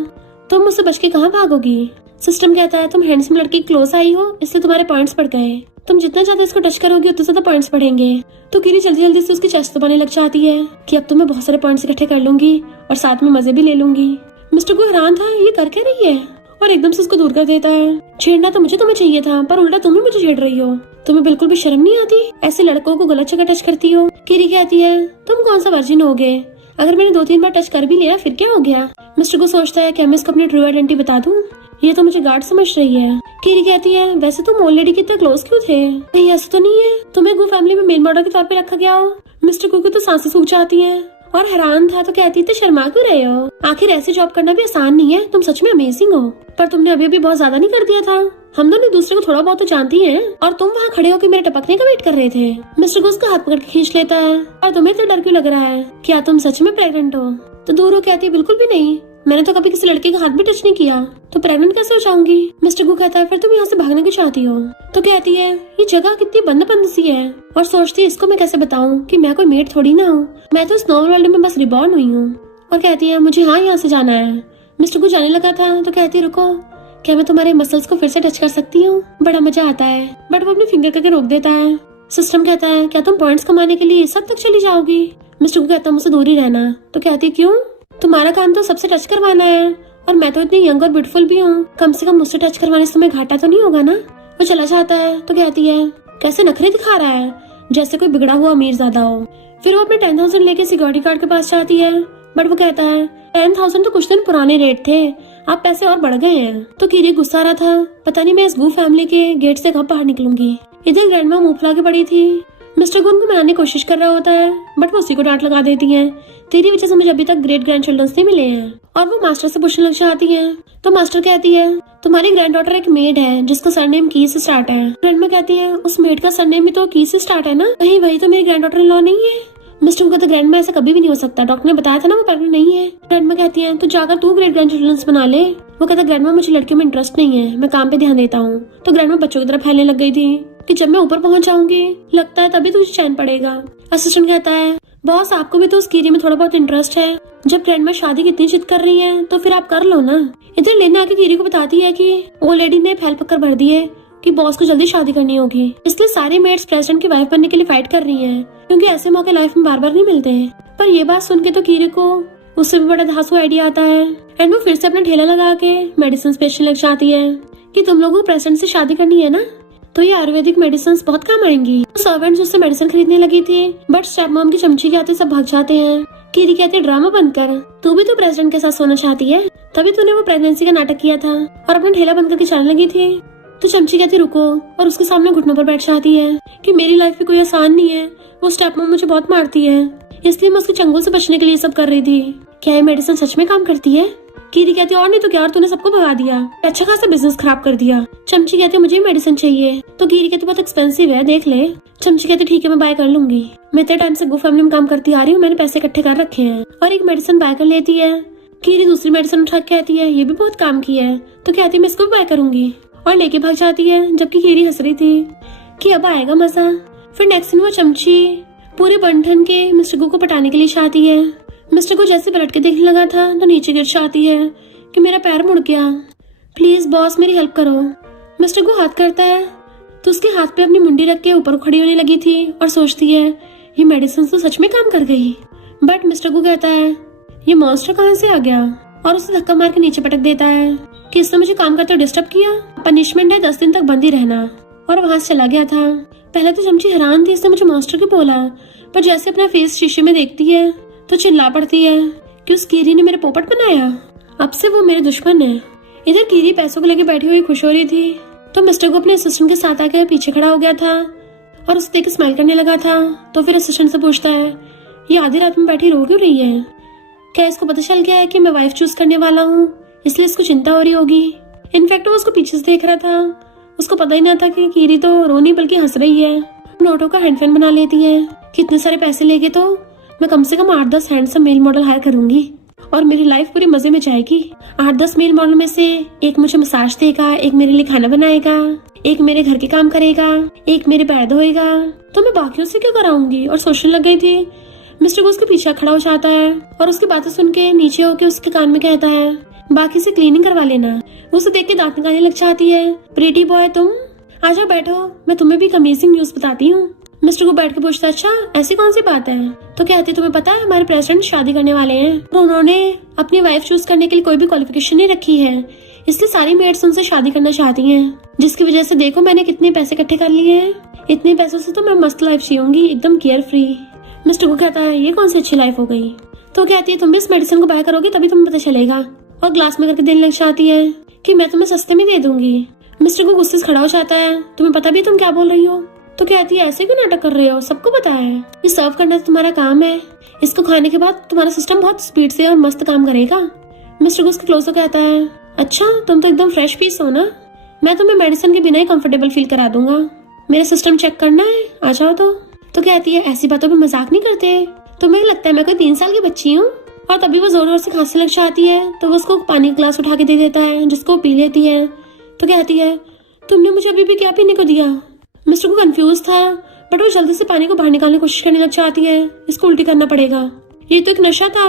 तुम मुझसे बच के कहाँ भागोगी? सिस्टम कहता है तुम हैंडसम लड़की क्लोज आई हो इसलिए तुम्हारे पॉइंट्स बढ़ गए, तुम जितना ज्यादा इसको टच करोगी उतने ज्यादा पॉइंट्स बढ़ेंगे। तो कीरी जल्दी जल्दी से उसकी चेस्ट दबाने लग जाती है कि अब तो मैं बहुत सारे पॉइंट्स इकट्ठे कर लूंगी और साथ में मजे भी ले लूंगी। मिस्टर गू हैरान था ये कर क्या रही है, और एकदम से उसको दूर कर देता है। छेड़ना तो मुझे तुम्हें चाहिए था, पर उल्टा तुम ही मुझे छेड़ रही हो, तुम्हें बिल्कुल भी शर्म नहीं आती, ऐसे लड़कों को गलत जगह टच करती हो। कीरी कहती है तुम कौन सा वर्जिन होगे, अगर मैंने 2-3 बार टच कर भी लिया फिर क्या हो गया? मिस्टर गू सोचता है क्या मैं इसको अपनी ट्रू आइडेंटिटी बता दूं? ये तो मुझे गार्ड समझ रही है। कीरी कहती है वैसे तुम ओल्ड लेडी के इतना क्लोज क्यों थे? कहीं ऐसा तो नहीं है तुम्हें गू फैमिली में मेल मॉडल के तौर पे रखा गया हो? मिस्टर गू की तो सांसें सूख जाती हैं और हैरान था तो कहती है शर्मा क्यों रहे हो? आखिर ऐसी जॉब करना भी आसान नहीं है, तुम सच में अमेजिंग हो। पर तुमने अभी भी बहुत ज्यादा नहीं कर दिया था? हम दोनों एक दूसरे को थोड़ा बहुत तो जानती हैं और तुम वहाँ खड़े होकर मेरे टपकने का वेट कर रहे थे। मिस्टर गू उसका हाथ पकड़ के खींच लेता है। और तुम्हें इतना डर क्यों लग रहा है? क्या तुम सच में प्रेग्नेंट हो? तो दूर हो कहती है बिल्कुल भी नहीं, मैंने तो कभी किसी लड़के का हाथ भी टच नहीं किया, तो प्रेग्नेंट कैसे हो जाऊंगी? मिस्टर गू कहता है फिर तुम यहाँ से भागने क्यों चाहती हो? तो कहती है ये जगह कितनी बंद सी है और सोचती है इसको मैं कैसे बताऊं कि मैं कोई मेड थोड़ी ना हूँ, मैं तो इस नॉर्मल वर्ल्ड में बस रिबॉर्न हुई हूँ। और कहती है मुझे हाँ यहाँ से जाना है। मिस्टर गू जाने लगा था तो कहती है रुको, क्या मैं तुम्हारे मसल्स को फिर से टच कर सकती हूँ? बड़ा मजा आता है। बट वो अपनी फिंगर करके रोक देता है। सिस्टम कहता है क्या तुम पॉइंट्स कमाने के लिए सब तक चली जाओगी? मिस्टर गू कहता है मुझसे दूर ही रहना। तो कहती क्यों? तुम्हारा काम तो सबसे टच करवाना है और मैं तो इतनी यंग और ब्यूटीफुल भी हूँ, कम से कम मुझसे टच करवाने से तुम्हें घाटा तो नहीं होगा ना? वो चला जाता है तो कहती है कैसे नखरे दिखा रहा है, जैसे कोई बिगड़ा हुआ अमीर ज्यादा हो। फिर वो अपने 10,000 लेके सिक्योरिटी गार्ड के पास जाती है। बट वो कहता है 10,000 तो कुछ दिन पुराने रेट थे, अब पैसे और बढ़ गए हैं। तो कीरी गुस्सा रहा था, पता नहीं मैं इस गू फैमिली के गेट से कब बाहर निकलूंगी। इधर ग्रैंडमा मुंह फुला के पड़ी थी। मिस्टर गू उनको मनाने की कोशिश कर रहा होता है बट वो उसी को डांट लगा देती है, तेरी वजह से मुझे अभी तक ग्रेट ग्रैंड चिल्ड्रंस नहीं मिले हैं। और वो मास्टर से पूछने लग जाती है। तो मास्टर कहती है तुम्हारी ग्रैंड डॉटर एक मेड है जिसका सरनेम की से स्टार्ट है। ग्रैंडमा कहती है उस मेड का सरनेम भी तो की से स्टार्ट है ना, कहीं वही तो मेरी ग्रैंड डॉटर इन लॉ नहीं है? मिस्टर गू कहता ग्रैंडमा ऐसा कभी भी नहीं हो सकता, डॉक्टर ने बताया था ना वो प्रेग्नेंट नहीं है। ग्रैंडमा कहती है तो जाकर तू ग्रेट ग्रैंड चिल्ड्रंस बना ले। वो कहता ग्रैंडमा मुझे लड़कियों में इंटरेस्ट नहीं है, मैं काम पे ध्यान देता हूँ। तो ग्रैंडमा बच्चों की तरफ फैलने लग गई थी कि जब मैं ऊपर पहुंच जाऊंगी लगता है तभी तुझे चैन पड़ेगा। असिस्टेंट कहता है बॉस आपको भी तो उस कीरी में थोड़ा बहुत इंटरेस्ट है, जब ग्रैंडमा शादी की इतनी जिद कर रही है तो फिर आप कर लो ना। इधर लेना आके कीरी को बताती है कि वो लेडी ने फैल पकड़ भर दी है कि बॉस को जल्दी शादी करनी होगी, इसलिए सारी मेड्स प्रेसिडेंट की वाइफ बनने के लिए फाइट कर रही हैं, क्योंकि ऐसे मौके लाइफ में बार बार नहीं मिलते हैं। पर ये बात सुन के तो कीरी को उससे भी बड़ा धांसू आइडिया आता है एंड वो फिर से अपना ठेला लगा के मेडिसिन बेचने लग जाती है कि तुम लोगों को प्रेसिडेंट से शादी करनी है ना, तो ये आयुर्वेदिक मेडिसिन बहुत काम आएंगी। सर्वेंट्स उससे मेडिसिन खरीदने लगी थी बट स्टेप मॉम की चमची के आते सब भाग जाते हैं। कीरी कहती है ड्रामा बंद कर, तू भी तो प्रेसिडेंट के साथ सोना चाहती है, तभी तूने वो प्रेगनेंसी का नाटक किया था और अपना ठेला बंद करके चलने लगी थी। तो चमची कहती रुको और उसके सामने घुटनों पर बैठ जाती है कि मेरी लाइफ भी कोई आसान नहीं है, वो स्टेप मॉम मुझे बहुत मारती है, इसलिए मैं उसके चंगुल से बचने के लिए सब कर रही थी। क्या ये मेडिसिन सच में काम करती है? कीरी कहती है और नहीं तो क्या, तूने सबको भगा दिया, अच्छा खासा बिजनेस खराब कर दिया। चमची कहती है मुझे मेडिसिन चाहिए। तो कीरी कहती बहुत एक्सपेंसिव है, देख ले। चमची कहती ठीक है मैं बाय कर लूंगी, मैं इतने टाइम से गू फैमिली में काम करती आ रही हूँ, मैंने पैसे इकट्ठे कर रखे हैं। और एक मेडिसिन बाय कर लेती है। कीरी दूसरी मेडिसिन उठा के कहती है ये भी बहुत काम की है, तो कहती है मैं इसको भी बाय करूंगी और लेके भाग जाती है, जबकि कीरी हंस रही थी कि अब आएगा मजा। फिर नेक्स्ट दिन वो चमची पूरे बंठन के मिस्टर गू को पटाने के लिए चाहती है। मिस्टर को जैसे पलट के देखने लगा था तो नीचे गिर जाती है कि मेरा पैर मुड़ गया, प्लीज बॉस मेरी हेल्प करो। मिस्टर को हाथ करता है तो उसके हाथ पे अपनी मुंडी रख के ऊपर खड़ी होने लगी थी और सोचती है ये मेडिसिन तो सच में काम कर गई। बट मिस्टर को कहता है ये मॉन्स्टर कहाँ से आ गया और उसे धक्का मार के नीचे पटक देता है कि इसने मुझे काम करते डिस्टर्ब किया, पनिशमेंट है 10 दिन तक बंद ही रहना। और वहां से चला गया था। पहले तो चमची हैरान थी इसने मुझे मॉन्स्टर क्यों बोला, पर जैसे अपना फेस शीशे में देखती है तो चिल्ला पड़ती है कि उस कीरी ने मेरे पोपट बनाया, अब से वो मेरे दुश्मन है। इधर कीरी पैसों को लेके बैठी हुई खुश हो रही थी तो मिस्टर को अपने असिस्टेंट के साथ आकर पीछे खड़ा हो गया था और उसे देख के स्माइल करने लगा था। तो फिर असिस्टेंट से पूछता है ये आधी रात में बैठी रो क्यों रही है, क्या इसको पता चल गया है कि मैं वाइफ चूज करने वाला हूँ, इसलिए इसको चिंता हो रही होगी। इनफैक्ट वो उसको पीछे से देख रहा था, उसको पता ही ना था कि कीरी तो रो नहीं बल्कि हंस रही है। नोटों का हैंड फैन बना लेती है कि इतने सारे पैसे लेके तो मैं कम से कम 8-10 हैंडसम मेल मॉडल हायर करूंगी और मेरी लाइफ पूरी मजे में जाएगी। 8-10 मेल मॉडल में से एक मुझे मसाज देगा, एक मेरे लिए खाना बनाएगा, एक मेरे घर के काम करेगा, एक मेरे पैर धोएगा, तो मैं बाकियों से क्यों कराऊंगी। और सोचने लग गई थी। मिस्टर को उसके पीछे खड़ा हो जाता है और उसकी बातें सुन के नीचे होके उसके कान में कहता है बाकी से क्लीनिंग करवा लेना। उसे देख के दांत निकालने लग जाती है। प्रीटी बॉय तुम आ जाओ बैठो, मैं तुम्हें भी एक अमेजिंग न्यूज बताती हूँ। मिस्टर को बैठ के पूछता अच्छा ऐसी कौन सी बात है। तो कहते तुम्हें पता है हमारे प्रेसिडेंट शादी करने वाले हैं, तो उन्होंने अपनी वाइफ चूज करने के लिए कोई भी क्वालिफिकेशन नहीं रखी है, इसलिए सारी मेड्स उनसे शादी करना चाहती हैं, जिसकी वजह से देखो मैंने कितने पैसे इकट्ठे कर लिए हैं, इतने पैसों से तो मैं मस्त लाइफ जीऊंगी एकदम केयर फ्री। मिस्टर को कहता है ये कौन सी अच्छी लाइफ हो गई, तो कहती है तुम भी इस मेडिसिन को बाय करोगी तभी तुम्हें पता चलेगा, और ग्लास में करके देने लग जाती है कि मैं तुम्हें सस्ते में दे दूंगी। मिस्टर को गुस्से से खड़ा हो जाता है, तुम्हें पता भी है तुम क्या बोल रही हो? तो कहती है ऐसे क्यों नाटक कर रहे हो, सबको पता है, ये सर्व करना तो तुम्हारा काम है, इसको खाने के बाद तुम्हारा सिस्टम बहुत स्पीड से और मस्त काम करेगा। मिस्टर को उसके क्लोज कहता है अच्छा तुम तो एकदम फ्रेश पीस हो ना, मैं तुम्हें मेडिसिन के बिना ही कंफर्टेबल फील करा दूंगा, मेरा सिस्टम चेक करना है, आ जाओ। तो कहती है ऐसी बातों पे मजाक नहीं करते, तुम्हें लगता है मैं कोई 3 साल की बच्ची हूँ? और तभी वो जोर जोर से खांसने लग जाती है, तो वो उसको पानी का ग्लास उठा के दे देता है जिसको वो पी लेती है। तो कहती है तुमने मुझे अभी भी क्या पीने को दिया? मिस्टर को कंफ्यूज था, बट वो जल्दी से पानी को बाहर निकालने की कोशिश करने लग जाती है, इसको उल्टी करना पड़ेगा, ये तो एक नशा था।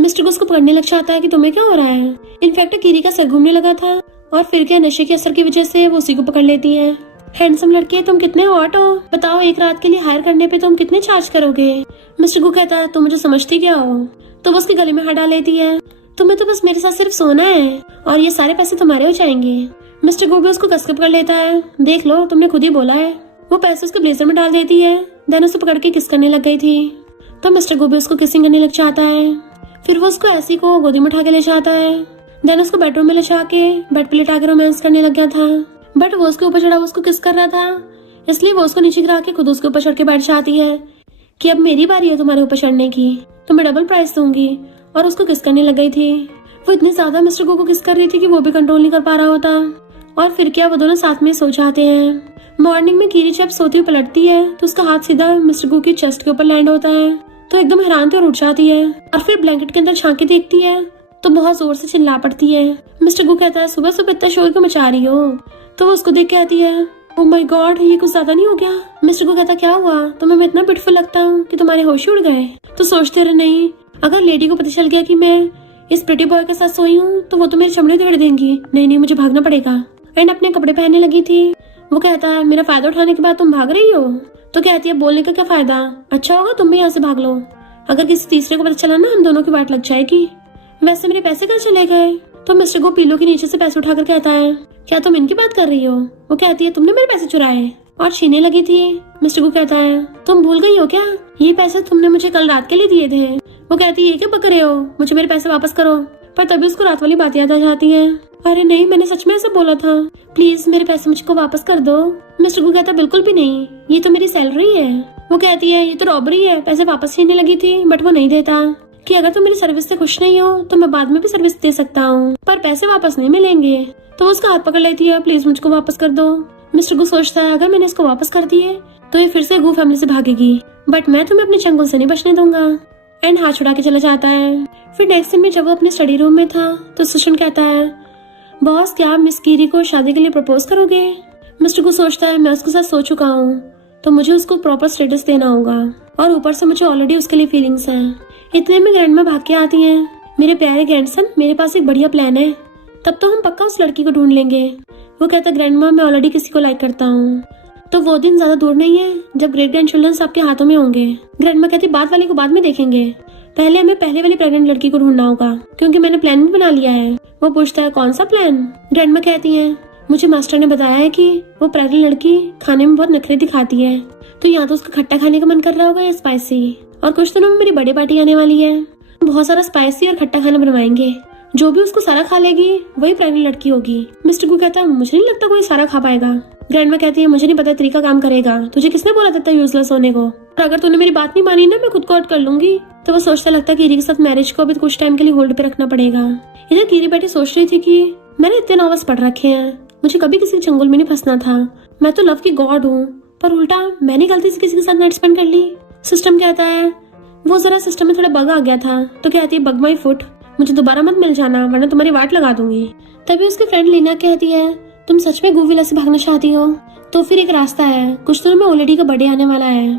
मिस्टर को उसको पकड़ने लग जाता है कि तुम्हें क्या हो रहा है। इनफैक्ट कीरी का सर घूमने लगा था, और फिर क्या नशे के असर की वजह से वो उसी को पकड़ लेती है। हैंडसम लड़के तुम कितने हॉट हो, बताओ एक रात के लिए हायर करने पे तुम कितने चार्ज करोगे? मिस्टर को कहता है तुम मुझे समझती क्या हो? तो वो उसके गले में हाथ डाल लेती है, तुम्हें तो बस मेरे साथ सिर्फ सोना है और ये सारे पैसे तुम्हारे हो जाएंगे। मिस्टर गोभी उसको कस के पकड़ लेता है, देख लो तुमने खुद ही बोला है। वो पैसे उसके ब्लेजर में डाल देती है, देन उसे पकड़ के किस करने लग गई थी। तो मिस्टर गोभी उसको किसिंग करने लग जाता है, फिर वो उसको ऐसी को गोदी में उठा के ले जाता है, देन उसको बेडरूम में ले जाके बेड पे लिटा के रोमांस करने लग गया था। बट वो उसके ऊपर चढ़ा उसको किस कर रहा था, इसलिए वो उसको नीचे गिरा के खुद उसके ऊपर चढ़ के बैठ जाती है कि अब मेरी बारी है तुम्हारे ऊपर चढ़ने की, तो मैं डबल प्राइस दूंगी, और उसको किस करने लग गई थी। वो इतनी ज्यादा मिस्टर गो को किस कर रही थी कि वो भी कंट्रोल नहीं कर पा रहा होता, और फिर क्या वो दोनों साथ में सो जाते हैं। मॉर्निंग में कीरी जब सोती हुई पलटती है तो उसका हाथ सीधा मिस्टर गो की चेस्ट के ऊपर लैंड होता है, तो एकदम हैरान और उठ जाती है, और फिर ब्लैंकेट के अंदर झांक के देखती है तो बहुत जोर से चिल्ला पड़ती है। मिस्टर गो कहता है सुबह सुबह इतना शोर क्यों मचा रही हो? तो वो उसको देख के आती है, ओह माय गॉड ये कुछ ज्यादा नहीं हो गया? मिस्टर को कहता क्या हुआ, तुम्हें मैं इतना ब्यूटीफुल लगता हूँ कि तुम्हारे होश उड़ गए? तो सोचते रहे नहीं, अगर लेडी को पता चल गया कि मैं इस प्रिटी बॉय के साथ सोई हूँ तो वो तो मेरी चमड़ी तोड़ देंगी, नहीं मुझे भागना पड़ेगा। एंड अपने कपड़े पहनने लगी थी। वो कहता है मेरा फायदा उठाने के बाद तुम भाग रही हो? तो कहती है बोलने का क्या फायदा, अच्छा होगा तुम भी यहाँ से भाग लो, अगर किसी तीसरे को पता चला ना हम दोनों की वाट लग जाएगी। वैसे मेरे पैसे कहाँ चले गए? तो मिस्टर को पीलो के नीचे से पैसे उठाकर कहता है क्या तुम इनकी बात कर रही हो? वो कहती है तुमने मेरे पैसे चुराए और छीनने लगी थी। मिस्टर को कहता है तुम भूल गई हो क्या, ये पैसे तुमने मुझे कल रात के लिए दिए थे। वो कहती है ये क्या बक रहे हो, मुझे मेरे पैसे वापस करो। पर तभी उसको रात वाली बात याद आ जाती है, अरे नहीं मैंने सच में ऐसा बोला था, प्लीज मेरे पैसे मुझको वापस कर दो। मिस्टर को कहता बिल्कुल भी नहीं, ये तो मेरी सैलरी है। वो कहती है ये तो रॉबरी है, पैसे वापस छीनने लगी थी, बट वो नहीं देता कि अगर तुम मेरी सर्विस से खुश नहीं हो तो मैं बाद में भी सर्विस दे सकता हूँ, पर पैसे वापस नहीं मिलेंगे। तो वो उसका हाथ पकड़ लेती है, प्लीज मुझको वापस कर दो। मिस्टर को सोचता है अगर मैंने इसको वापस कर दिए तो ये फिर से गू फैमिली से भागेगी, बट मैं तुम्हें अपने चंगुल से नहीं बचने दूंगा। एंड हाथ छुड़ा के चला जाता है। फिर नेक्स्ट दिन में जब वो अपने स्टडी रूम में था तो सुशन कहता है बॉस क्या आप मिस कीरी को शादी के लिए प्रपोज करोगे? मिस्टर को सोचता है मैं उसके साथ सो चुका हूँ तो मुझे उसको प्रॉपर स्टेटस देना होगा, और ऊपर से मुझे ऑलरेडी उसके लिए फीलिंग्स हैं। इतने में ग्रैंडमा भाग के आती हैं, मेरे प्यारे ग्रैंडसन मेरे पास एक बढ़िया प्लान है, तब तो हम पक्का उस लड़की को ढूंढ लेंगे। वो कहता ग्रैंडमा मैं ऑलरेडी किसी को लाइक करता हूँ। तो वो दिन ज्यादा दूर नहीं है जब ग्रेट ग्रैंड चिल्ड्रन आपके हाथों में होंगे। ग्रैंडमा कहती बाद वाली को बाद में देखेंगे, पहले हमें पहले वाली प्रेग्नेंट लड़की को ढूंढना होगा क्योंकि मैंने प्लान भी बना लिया है। वो पूछता है कौन सा प्लान? ग्रैंडमा कहती है मुझे मास्टर ने बताया है कि वो प्रेग्नेंट लड़की खाने में बहुत नखरे दिखाती है, तो यहाँ तो उसका खट्टा खाने का मन कर रहा होगा या स्पाइसी, और कुछ दिनों में मेरी बर्थडे पार्टी आने वाली है, बहुत सारा स्पाइसी और खट्टा खाना बनवाएंगे, जो भी उसको सारा खा लेगी वही प्रेग्नेंट लड़की होगी। मिस्टर को कहता है मुझे नहीं लगता कोई सारा खा पाएगा। ग्रैंडमा कहती है मुझे नहीं पता तरीका काम करेगा, तुझे किसने बोला था यूजलेस होने को, और अगर तूने मेरी बात नहीं मानी ना मैं खुद को आउट कर लूंगी। तो वो सोचता लगता कीरी के साथ मैरिज को अभी कुछ टाइम के लिए होल्ड पे रखना पड़ेगा। इधर कीरी बैठी सोच रही थी कि मैंने इतने नॉवेल्स पढ़ रखे हैं, मुझे कभी किसी चंगुल में नहीं फंसना था, मैं तो लव की गॉड हूँ, पर उल्टा मैंने गलती से किसी के साथ नाइट स्पेंड कर ली। सिस्टम कहता है वो जरा सिस्टम में थोड़ा बग आ गया था, तो कहती है बग माई फुट, मुझे दोबारा मत मिल जाना वरना तुम्हारी वाट लगा दूंगी। तभी उसकी फ्रेंड लीना कहती है तुम सच में गूविला से भागना चाहती हो? तो फिर एक रास्ता है, कुछ दिनों में ओलेडी का बर्थडे आने वाला है।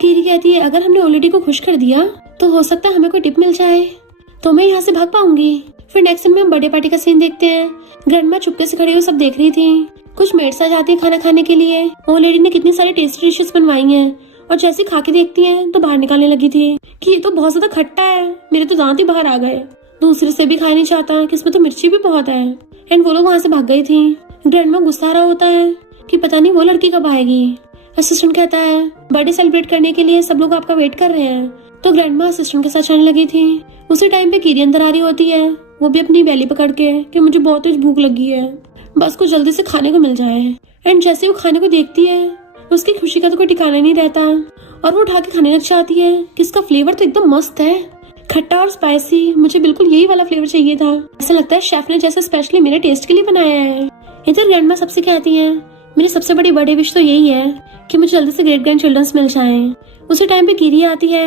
कीरी कहती है अगर हमने ओलेडी को खुश कर दिया तो हो सकता है हमें कोई टिप मिल जाए, तो मैं यहाँ से भाग पाऊंगी। फिर नेक्स्ट दिन में हम बर्थडे पार्टी का सीन देखते हैं। ग्रैंडमा चुपके से खड़ी हुई सब देख रही थी, कुछ मेड्स आ जाती है खाना खाने के लिए। ओलेडी ने कितनी सारी टेस्टी डिशेस बनवाई हैं, और जैसे खा के देखती हैं तो बाहर निकालने लगी थी कि ये तो बहुत ज्यादा खट्टा है, मेरे तो दांत ही बाहर आ गए। दूसरे से भी खाया नहीं चाहता कि इसमें तो मिर्ची भी बहुत है। एंड वो लोग वहाँ से भाग गई थी। ग्रैंडमा गुस्सा रहा होता है कि पता नहीं वो लड़की कब आएगी। असिस्टेंट कहता है बर्थडे सेलिब्रेट करने के लिए सब लोग आपका वेट कर रहे हैं। तो ग्रैंडमा असिस्टेंट के साथ जाने लगी थी। उसी टाइम पे कीरी अंदर आ रही होती है, वो भी अपनी बैली पकड़ के कि मुझे बहुत तेज भूख लगी है, बस कुछ जल्दी से खाने को मिल जाए। एंड जैसे वो खाने को देखती है उसकी खुशी का तो कोई ठिकाना नहीं रहता और वो उठा के खाने लग जाती है कि इसका फ्लेवर तो एकदम मस्त है, खट्टा और स्पाइसी। मुझे बिल्कुल यही वाला फ्लेवर चाहिए था। ऐसा लगता है शेफ ने जैसे स्पेशली मेरे टेस्ट के लिए बनाया है। इधर ग्रैंडमा सबसे कहती है मेरी सबसे बड़ी बर्थडे विश तो यही है कि मुझे जल्दी से ग्रेट ग्रैंड चिल्ड्रंस मिल जाएं। उसी टाइम पे कीरी आती है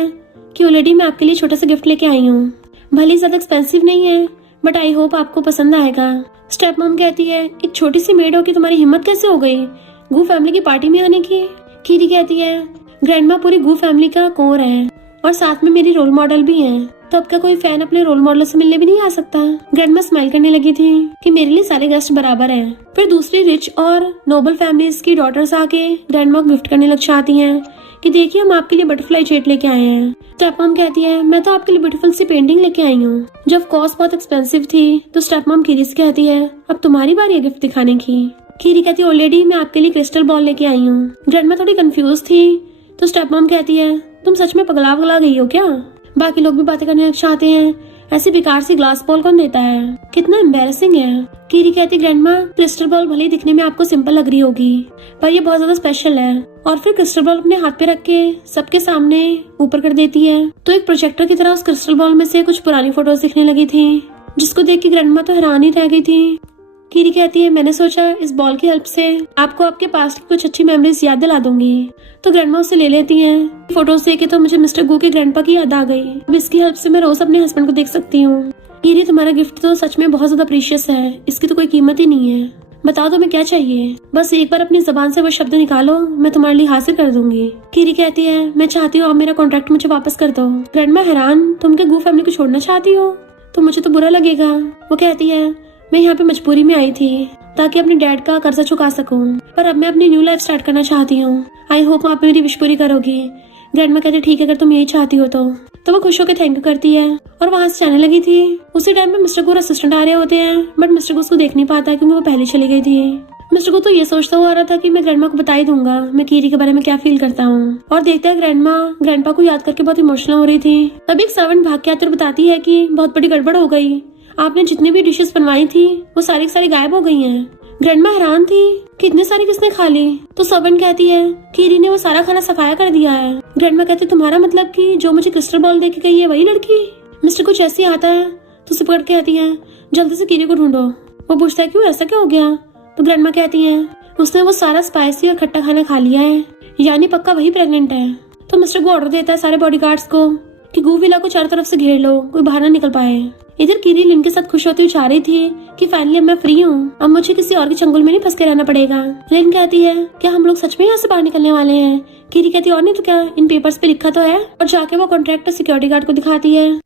कि ऑलरेडी मैं आपके लिए छोटा सा गिफ्ट लेके आई हूँ, भले ही ज्यादा एक्सपेंसिव नहीं है बट आई होप आपको पसंद आएगा। स्टेप मॉम कहती है एक छोटी सी मेड हो कि तुम्हारी हिम्मत कैसे हो गई गू फैमिली की पार्टी में आने की। कीरी कहती है ग्रैंडमा पूरी गू फैमिली का कोर है और साथ में मेरी रोल मॉडल भी है, तो अब का कोई फैन अपने रोल मॉडल से मिलने भी नहीं आ सकता। ग्रैंडमा स्माइल करने लगी थी कि मेरे लिए सारे गेस्ट बराबर हैं। फिर दूसरी रिच और नोबल फैमिलीज की डॉटर्स आके ग्रैंडमा को गिफ्ट करने लग जाती हैं कि देखिए हम आपके लिए बटरफ्लाई जेट लेके आए हैं। स्टेप मॉम कहती है मैं तो आपके लिए ब्यूटीफुल सी पेंटिंग लेके आई हूँ। जब कॉस्ट बहुत एक्सपेंसिव थी तो स्टेप मॉम कीरी से कहती है अब तुम्हारी बारी है गिफ्ट दिखाने की। कीरी कहती है ऑलरेडी मैं आपके लिए क्रिस्टल बॉल लेके आई हूँ। ग्रैंडमा थोड़ी कंफ्यूज थी तो स्टेप मॉम कहती है तुम सच में पगला गई हो क्या? बाकी लोग भी बातें करने लग जाते हैं ऐसी बेकार सी ग्लास बॉल कौन देता है, कितना एम्बैरेसिंग है। कीरी कहती ग्रैंडमा क्रिस्टल बॉल भले ही दिखने में आपको सिंपल लग रही होगी पर ये बहुत ज्यादा स्पेशल है। और फिर क्रिस्टल बॉल अपने हाथ पे रख के सबके सामने ऊपर कर देती है तो एक प्रोजेक्टर की तरह उस क्रिस्टल बॉल में से कुछ पुरानी फोटोज दिखने लगी थी जिसको देख के ग्रैंडमा तो हैरान ही रह गई थी। कीरी कहती है मैंने सोचा इस बॉल की हेल्प से आपको आपके पास्ट की कुछ अच्छी मेमोरीज याद दिला दूंगी। तो ग्रैंडमा उसे ले लेती हैं। फोटोज देखे तो मुझे मिस्टर गू के ग्रैंडपा की याद आ गई। अब इसकी हेल्प से मैं रोज अपने हस्बैंड को देख सकती हूँ। कीरी तुम्हारा गिफ्ट तो सच में बहुत ज्यादा प्रीशियस है, इसकी तो कोई कीमत ही नहीं है। बताओ तुम्हें क्या चाहिए, बस एक बार अपनी जबान से वो शब्द निकालो मैं तुम्हारे लिए हासिल कर दूंगी। कीरी कहती है मैं चाहती हूँ आप मेरा कॉन्ट्रैक्ट मुझे वापस कर दो। ग्रैंडमा हैरान तुम क्या गू फैमिली को छोड़ना चाहती हो? तो मुझे तो बुरा लगेगा। वो कहती है मैं यहाँ पे मजबूरी में आई थी ताकि अपने डैड का कर्जा चुका सकूं, पर अब मैं अपनी न्यू लाइफ स्टार्ट करना चाहती हूँ। आई होप आप मेरी विश पूरी करोगी। ग्रैंडमा कहती ठीक है अगर तुम यही चाहती हो तो वो खुश होकर थैंक यू करती है और वहाँ से जाने लगी थी। उसी टाइम में मिस्टर गू और असिस्टेंट आ रहे होते हैं बट मिस्टर गू उसको देख नहीं पाता क्योंकि वो पहले चली गई थी। मिस्टर गू तो ये सोचता हुआ आ रहा था कि मैं ग्रैंडमा को बता ही दूंगा मैं कीरी के बारे में क्या फील करता हूँ। और देखते हैं ग्रैंडपा को याद करके बहुत इमोशनल हो रही थी। तभी एक सर्वेंट भाग के आती और बताती है कि बहुत बड़ी गड़बड़ हो गई, आपने जितनी भी डिशेस बनवाई थी वो सारी की सारी गायब हो गई हैं। ग्रैंडमा हैरान थी कि इतनी सारी किसने खा ली। तो सर्वेंट कहती है कीरी ने वो सारा खाना सफाया कर दिया है। ग्रैंडमा कहती तुम्हारा मतलब कि जो मुझे क्रिस्टल बॉल दे के गई है वही लड़की? मिस्टर को जैसे ही आता है तो उसे पकड़ के कहती है जल्दी से कीरी को ढूंढो। वो पूछता है क्यों, ऐसा क्या हो गया? तो ग्रैंडमा कहती है उसने वो सारा स्पाइसी और खट्टा खाना खा लिया है, यानी पक्का वही प्रेग्नेंट है। तो मिस्टर को ऑर्डर देता है सारे बॉडीगार्ड्स को कि गू विला को चारों तरफ से घेर लो, कोई बाहर ना निकल पाए। इधर कीरी लिन के साथ खुश होती हुई चाह रही थी कि फाइनली मैं फ्री हूँ, अब मुझे किसी और के चंगुल में नहीं फंस के रहना पड़ेगा। लिन कहती है क्या हम लोग सच में यहाँ से बाहर निकलने वाले हैं? कीरी कहती है और नहीं तो क्या, इन पेपर्स पे लिखा तो है। और जाके वो कॉन्ट्रैक्ट सिक्योरिटी गार्ड को दिखाती है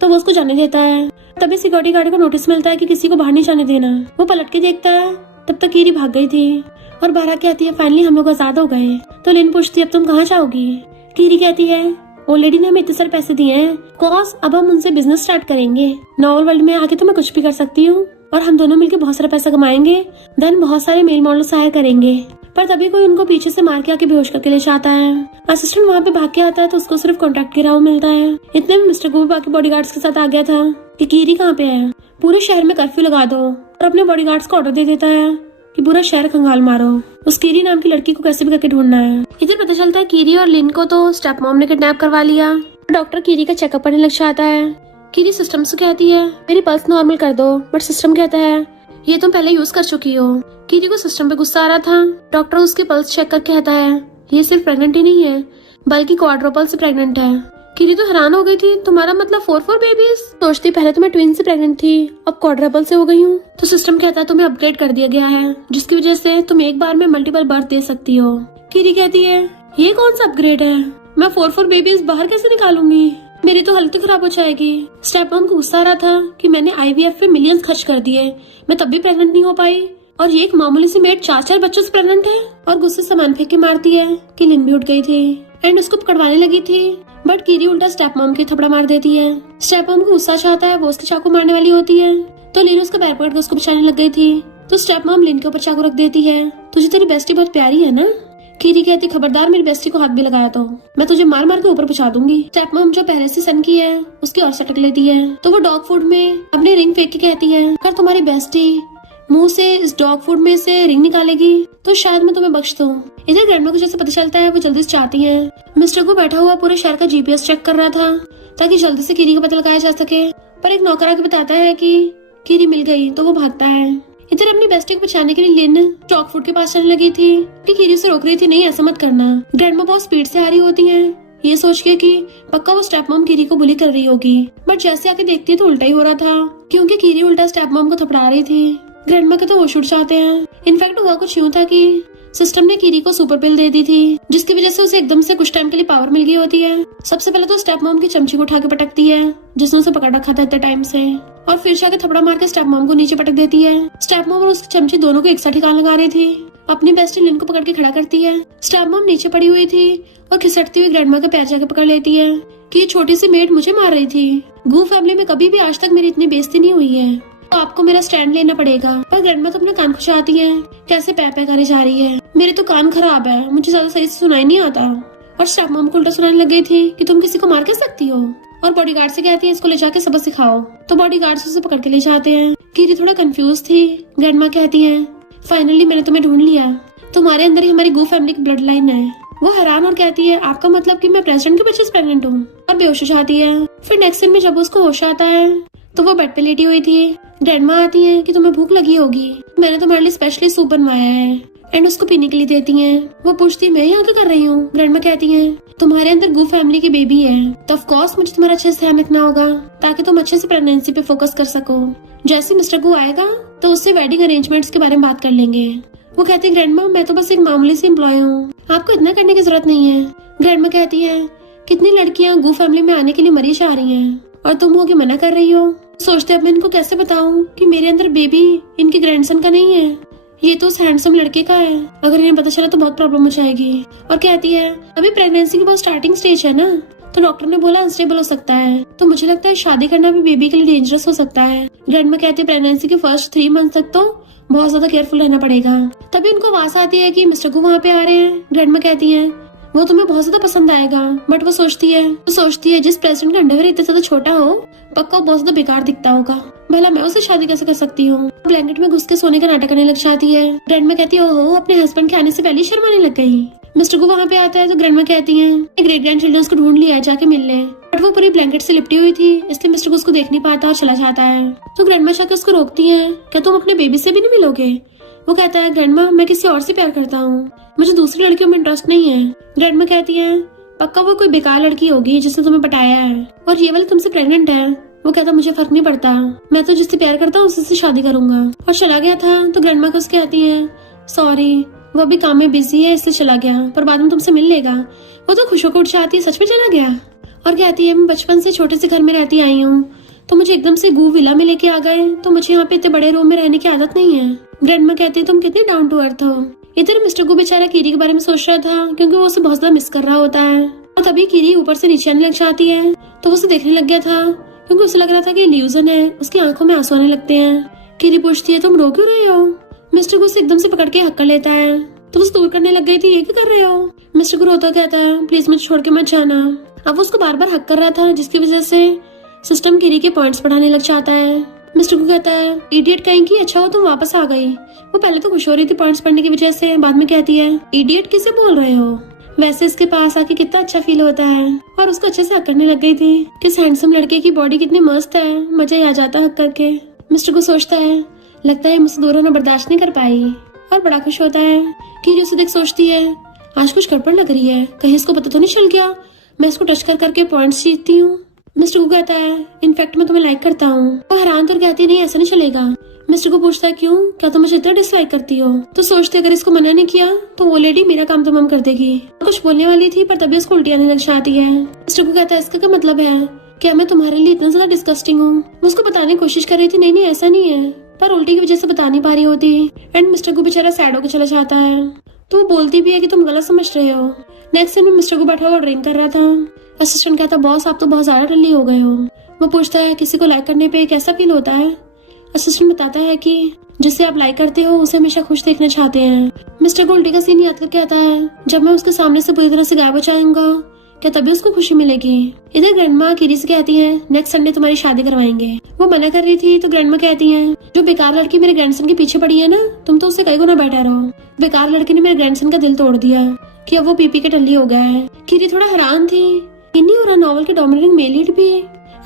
तो वो उसको जाने देता है। तभी सिक्योरिटी गार्ड को नोटिस मिलता है कि किसी को बाहर नहीं जाने देना। वो पलट के देखता है तब तक कीरी भाग गई थी और बाहर कहती है फाइनली हम लोग आजाद हो गए। तो लिन पूछती है अब तुम कहाँ जाओगी? कीरी कहती है ऑलरेडी ने हमें इतने सारे पैसे दिए हैं कॉज अब हम उनसे बिजनेस स्टार्ट करेंगे। नॉवल वर्ल्ड में आके तो मैं कुछ भी कर सकती हूँ और हम दोनों मिलकर बहुत सारा पैसा कमाएंगे, देन बहुत सारे मेल मॉडल्स हायर करेंगे। पर तभी कोई उनको पीछे से मार के आके बेहोश करके ले जाता है। असिस्टेंट वहाँ पे भाग के आता है तो उसको सिर्फ कॉन्ट्रैक्ट गिरा हुआ मिलता है। इतने में मिस्टर गू बाकी बॉडीगार्ड्स के साथ आ गया था कि कीरी कहाँ पे है, पूरे शहर में कर्फ्यू लगा दो। और अपने बॉडीगार्ड्स को ऑर्डर दे देता है कि पूरा शहर खंगाल मारो, उस कीरी नाम की लड़की को कैसे भी करके ढूंढना है। इधर पता चलता है कीरी और लिन को तो स्टेप मॉम ने किडनैप करवा लिया। डॉक्टर कीरी का चेकअप करने लग जाता है। कीरी सिस्टम से कहती है मेरी पल्स नॉर्मल कर दो, बट सिस्टम कहता है ये तुम पहले यूज कर चुकी हो। कीरी को सिस्टम पे गुस्सा आ रहा था। डॉक्टर उसकी पल्स चेक करके कहता है ये सिर्फ प्रेग्नेंट ही नहीं है बल्कि क्वाड्रुपल से प्रेग्नेंट है। कीरी तो हैरान हो गई थी, तुम्हारा मतलब 4 बेबीज? सोचती पहले तो मैं ट्विन से प्रेग्नेंट थी, अब क्वाड्रुपल से हो गई हूँ। तो सिस्टम कहता है तुम्हें अपग्रेड कर दिया गया है जिसकी वजह से तुम एक बार में मल्टीपल बर्थ दे सकती हो। कीरी कहती है ये कौन सा अपग्रेड है, मैं 4 बेबीज बाहर कैसे निकालूंगी, मेरी तो हालत खराब हो जाएगी। स्टेप मॉम को गुस्सा आ रहा था कि मैंने IVF पे मिलियंस खर्च कर दिए, मैं तब भी प्रेग्नेंट नहीं हो पाई और ये एक मामूली सी मेड 4 बच्चों से प्रेग्नेंट है। और गुस्से सामान फेंक के मारती है कि लिन भी उठ गई थी एंड उसको पकड़वाने लगी थी बट कीरी उल्टा स्टेप मॉम के थपड़ा मार देती है। स्टेप मॉम को गुस्सा चाहता है, वो उसके चाकू मारने वाली होती है तो लिन उसका पैर पकड़ के उसको बचाने लग गई थी। तो स्टेप मॉम लिन के ऊपर चाकू रख देती है, तुझे तेरी बेस्टी बहुत प्यारी है ना? कीरी कहती खबरदार मेरी बेस्टी को हाथ भी लगाया तो मैं तुझे मार मार के ऊपर पहुंचा दूंगी। स्टेप मॉम जो पहले से सन की है उसकी और सटक लेती है तो वो डॉग फूड में अपनी रिंग फेंक के कहती है अगर तुम्हारी बेस्टी मुंह से इस डॉग फूड में से रिंग निकालेगी तो शायद मैं तुम्हें बख्श दूं। इधर ग्रैंडमा को जैसे पता चलता है वो जल्दी से चाहती है। मिस्टर को बैठा हुआ पूरे शहर का जीपीएस चेक कर रहा था ताकि जल्दी से कीरी का पता लगाया जा सके, पर एक नौकर आके बताता है कि कीरी मिल गई तो वो भागता है। इधर अपनी बेस्टी को बचाने के लिए लिन डॉग फूड के पास चलने लगी थी कि कीरी उसे रोक रही थी, नहीं ऐसा मत करना। ग्रैंडमा बहुत स्पीड से आ रही होती है ये सोच के कि पक्का वो स्टेप मॉम कीरी को बुली कर रही होगी, बट जैसे आके देखती है तो उल्टा ही हो रहा था क्योंकि कीरी उल्टा स्टेप मॉम को थपड़ा रही थी। ग्रैंडमा के तो होश उड़ जाते हैं। इनफैक्ट हुआ कुछ यूं था कि सिस्टम ने कीरी को सुपर पिल दे दी थी जिसकी वजह से उसे एकदम से कुछ टाइम के लिए पावर मिल गई होती है। सबसे पहले तो स्टेप मॉम की चमची को उठा के पटकती है जिसने उसे पकड़ रखा था इतने टाइम से, और फिर जाके थपड़ा मार के स्टेप मॉम को नीचे पटक देती है। स्टेप मॉम और उसकी चमची दोनों को एक साथ ठिकाना लगा रही थी। अपनी बेस्टी लिन को पकड़ के खड़ा करती है। स्टेप मॉम नीचे पड़ी हुई थी और खिसकती हुई ग्रैंडमा का पैर जाके पकड़ लेती है कि ये छोटी सी मेड मुझे मार रही थी। गू फैमिली में कभी भी आज तक मेरी इतनी बेइज्जती नहीं हुई है तो आपको मेरा स्टैंड लेना पड़ेगा। पर ग्रैंडमा तो अपना कान खुजाती है, कैसे पै पै करे जा रही है, मेरे तो कान खराब है, मुझे ज्यादा सही से सुनाई नहीं आता। और स्टेप मॉम को उल्टा सुनाने लग गई थी कि तुम किसी को मार कर सकती हो, और बॉडीगार्ड से कहती है इसको ले जाके सबक सिखाओ। तो बॉडीगार्ड उसे पकड़ के ले जाते हैं। कीरी थोड़ा कंफ्यूज थी। ग्रैंडमा कहती है फाइनली मैंने तुम्हें ढूंढ लिया, तुम्हारे अंदर ही हमारी गू फैमिली की ब्लड लाइन है। वो हैरान और कहती है आपका मतलब कि मैं प्रेसिडेंट के बच्चे से प्रेग्नेंट हूँ, और बेहोश हो जाती है। फिर नेक्स्ट सीन में जब उसको होश आता है तो वो बेड पे लेटी हुई थी। ग्रैंडमा आती है कि तुम्हें भूख लगी होगी, मैंने तुम्हारे लिए स्पेशली सूप बनवाया है, एंड उसको पीने के लिए देती हैं। वो पूछती मैं यहाँ क्या कर रही हूँ। ग्रैंडमा कहती है तुम्हारे अंदर गू फैमिली की बेबी है तो ऑफ कोर्स मुझे तुम्हारा अच्छे से ध्यान रखना होगा ताकि तुम अच्छे से प्रेगनेंसी पे फोकस कर सको। जैसे मिस्टर गू आएगा तो उससे वेडिंग अरेंजमेंट्स के बारे में बात कर लेंगे। वो कहती है ग्रैंडमा मैं तो बस एक मामूली सी एम्प्लॉय हूँ, आपको इतना करने की जरूरत नहीं है। ग्रैंडमा कहती है कितनी लड़कियां गू फैमिली में आने के लिए मरी जा रही हैं और तुम हो के मना कर रही हो। सोचते अब मैं इनको कैसे बताऊं कि मेरे अंदर बेबी इनके ग्रैंडसन का नहीं है, ये तो उस हैंडसम लड़के का है, अगर इन्हें पता चला तो बहुत प्रॉब्लम हो जाएगी। और कहती है अभी प्रेगनेंसी की बहुत स्टार्टिंग स्टेज है ना, तो डॉक्टर ने बोला अनस्टेबल हो सकता है, तो मुझे लगता है शादी करना भी बेबी के लिए डेंजरस हो सकता है। ग्रैंडमा कहती है प्रेगनेंसी के फर्स्ट 3 मंथ तक तो बहुत ज्यादा केयरफुल रहना पड़ेगा। तभी उनको आवाज आती है कि मिस्टर गू वहाँ पे आ रहे हैं। ग्रैंडमा कहती है वो तुम्हें बहुत ज्यादा पसंद आएगा, बट वो सोचती है जिस प्रेसिडेंट का अंडरवेयर इतना ज्यादा छोटा हो पक्का बहुत ज्यादा बेकार दिखता होगा, भला मैं उससे शादी कैसे कर सकती हूँ। ब्लैंकेट में घुस के सोने का नाटक करने लग जाती है। ग्रैंडमा कहती है ओहो अपने हस्बैंड के आने से पहले शर्माने लग गई। मिस्टर को वहाँ पे आता है तो ग्रैंडमा कहती है ग्रेट ग्रैंड चिल्ड्रंस को ढूंढ लिया जाके मिल ले, बट वो पूरी ब्लैंकेट से लिपटी हुई थी इसलिए मिस्टर को उसको देख नहीं पाता और चला जाता है। तो ग्रैंडमा जाके उसको रोकती है क्या तुम अपने बेबी से भी नहीं मिलोगे। वो कहता है ग्रैंडमा मैं किसी और से प्यार करता हूँ, मुझे दूसरी लड़कियों में इंटरेस्ट नहीं है। ग्रैंडमा कहती है पक्का वो कोई बेकार लड़की होगी जिसने तुम्हें पटाया है, और ये वाली तुमसे प्रेग्नेंट है। वो कहता मुझे फर्क नहीं पड़ता, मैं तो जिससे प्यार करता हूँ उसी से शादी करूंगा, और चला गया था। तो ग्रैंडमा को उसके आती है सॉरी वो अभी काम में बिजी है इसलिए चला गया, पर बाद में तुमसे मिल लेगा। वो तो खुश होकर उठ जाती है सच में चला गया, और कहती है मैं बचपन से छोटे से घर में रहती आई हूँ, तो मुझे एकदम से गू विला में लेके आ गए, तो मुझे यहाँ पे इतने बड़े रूम में रहने की आदत नहीं है। ग्रैंडमा कहती है तुम कितने डाउन टू अर्थ हो। इधर मिस्टर गू बेचारा कीरी के बारे में सोच रहा था क्योंकि वो उसे बहुत ज्यादा मिस कर रहा होता है, और तभी कीरी ऊपर से नीचे आने लग जाती है तो वो उसे देखने लग गया था क्योंकि उसे लग रहा था कि इल्यूजन है। उसकी आंखों में आंसू आने लगते हैं। कीरी पूछती है तुम रो क्यों रहे हो। मिस्टर गू उसे एकदम से पकड़ के हक कर लेता है तो उसे दूर करने लग गई थी, ये क्या कर रहे हो। मिस्टर गू रोता कहता है प्लीज मुझे छोड़ के मत जाना। अब वो उसको बार बार हक कर रहा था जिसकी वजह से सिस्टम कीरी के पॉइंट्स बढ़ाने लग जाता है। मिस्टर को कहता है इडियट कहीं की, अच्छा हो तुम वापस आ गई। वो पहले तो खुश हो रही थी पॉइंट्स पढ़ने की वजह से, बाद में कहती है इडियट किसे बोल रहे हो, वैसे इसके पास आके कितना अच्छा फील होता है। और उसको अच्छे से हक करने लग गई थी कि इस हैंडसम लड़के की बॉडी कितनी मस्त है, मजा ही आ जाता हक करके। मिस्टर को सोचता है लगता है मुझसे दूर होना बर्दाश्त नहीं कर पाई, और बड़ा खुश होता है। कीरी उसे देख सोचती है आज कुछ गड़बड़ लग रही है, कहीं इसको पता तो नहीं चल गया मैं इसको टच कर करके पॉइंट्स जीतती हूँ। मिस्टर को कहता है इनफैक्ट मैं तुम्हें लाइक करता हूँ। वो हैरान तो कहती है नहीं ऐसा नहीं चलेगा। मिस्टर को पूछता है क्यों, क्या तुम मुझे इतना डिसलाइक करती हो। तो सोचते अगर इसको मना नहीं किया तो वो लेडी मेरा काम तमाम कर देगी। कुछ बोलने वाली थी पर तभी उसको उल्टी आने लग जाती है। मिस्टर को कहता है इसका क्या मतलब है, क्या मैं तुम्हारे लिए इतना ज्यादा डिस्गस्टिंग हूँ। मैं उसको बताने की कोशिश कर रही थी नहीं ऐसा नहीं है, पर उल्टी की वजह से बता नहीं पा रही होती। एंड मिस्टर को बेचारा सैड होकर चला जाता है। तो वो बोलती भी है कि तुम गलत समझ रहे हो। नेक्स्ट दिन में मिस्टर को बैठा हुआ ड्रिंक कर रहा था। असिस्टेंट कहता बॉस आप तो बहुत ज्यादा टल्ली हो गए हो। वो पूछता है किसी को लाइक करने पे कैसा फील होता है। असिस्टेंट बताता है कि जिसे आप लाइक करते हो उसे हमेशा खुश देखना चाहते हैं। मिस्टर गो उल्टी का सीन याद करके आता है, जब मैं उसके सामने से पूरी तरह से गायब हो जाऊंगा क्या तभी उसको खुशी मिलेगी। इधर ग्रैंडमा किरी से कहती है नेक्स्ट संडे तुम्हारी शादी करवाएंगे। वो मना कर रही थी तो ग्रैंडमा कहती है जो बेकार लड़की मेरे ग्रैंडसन के पीछे पड़ी है ना, तुम तो उससे कई गुना बेटर हो। बेकार लड़की ने मेरे ग्रैंडसन का दिल तोड़ दिया कि अब वो पीपी के टल्ली हो गया है। किरी थोड़ा हैरान थी, इन्हीं हो रहा नॉवल के डोमिनेटिंग मेल लीड भी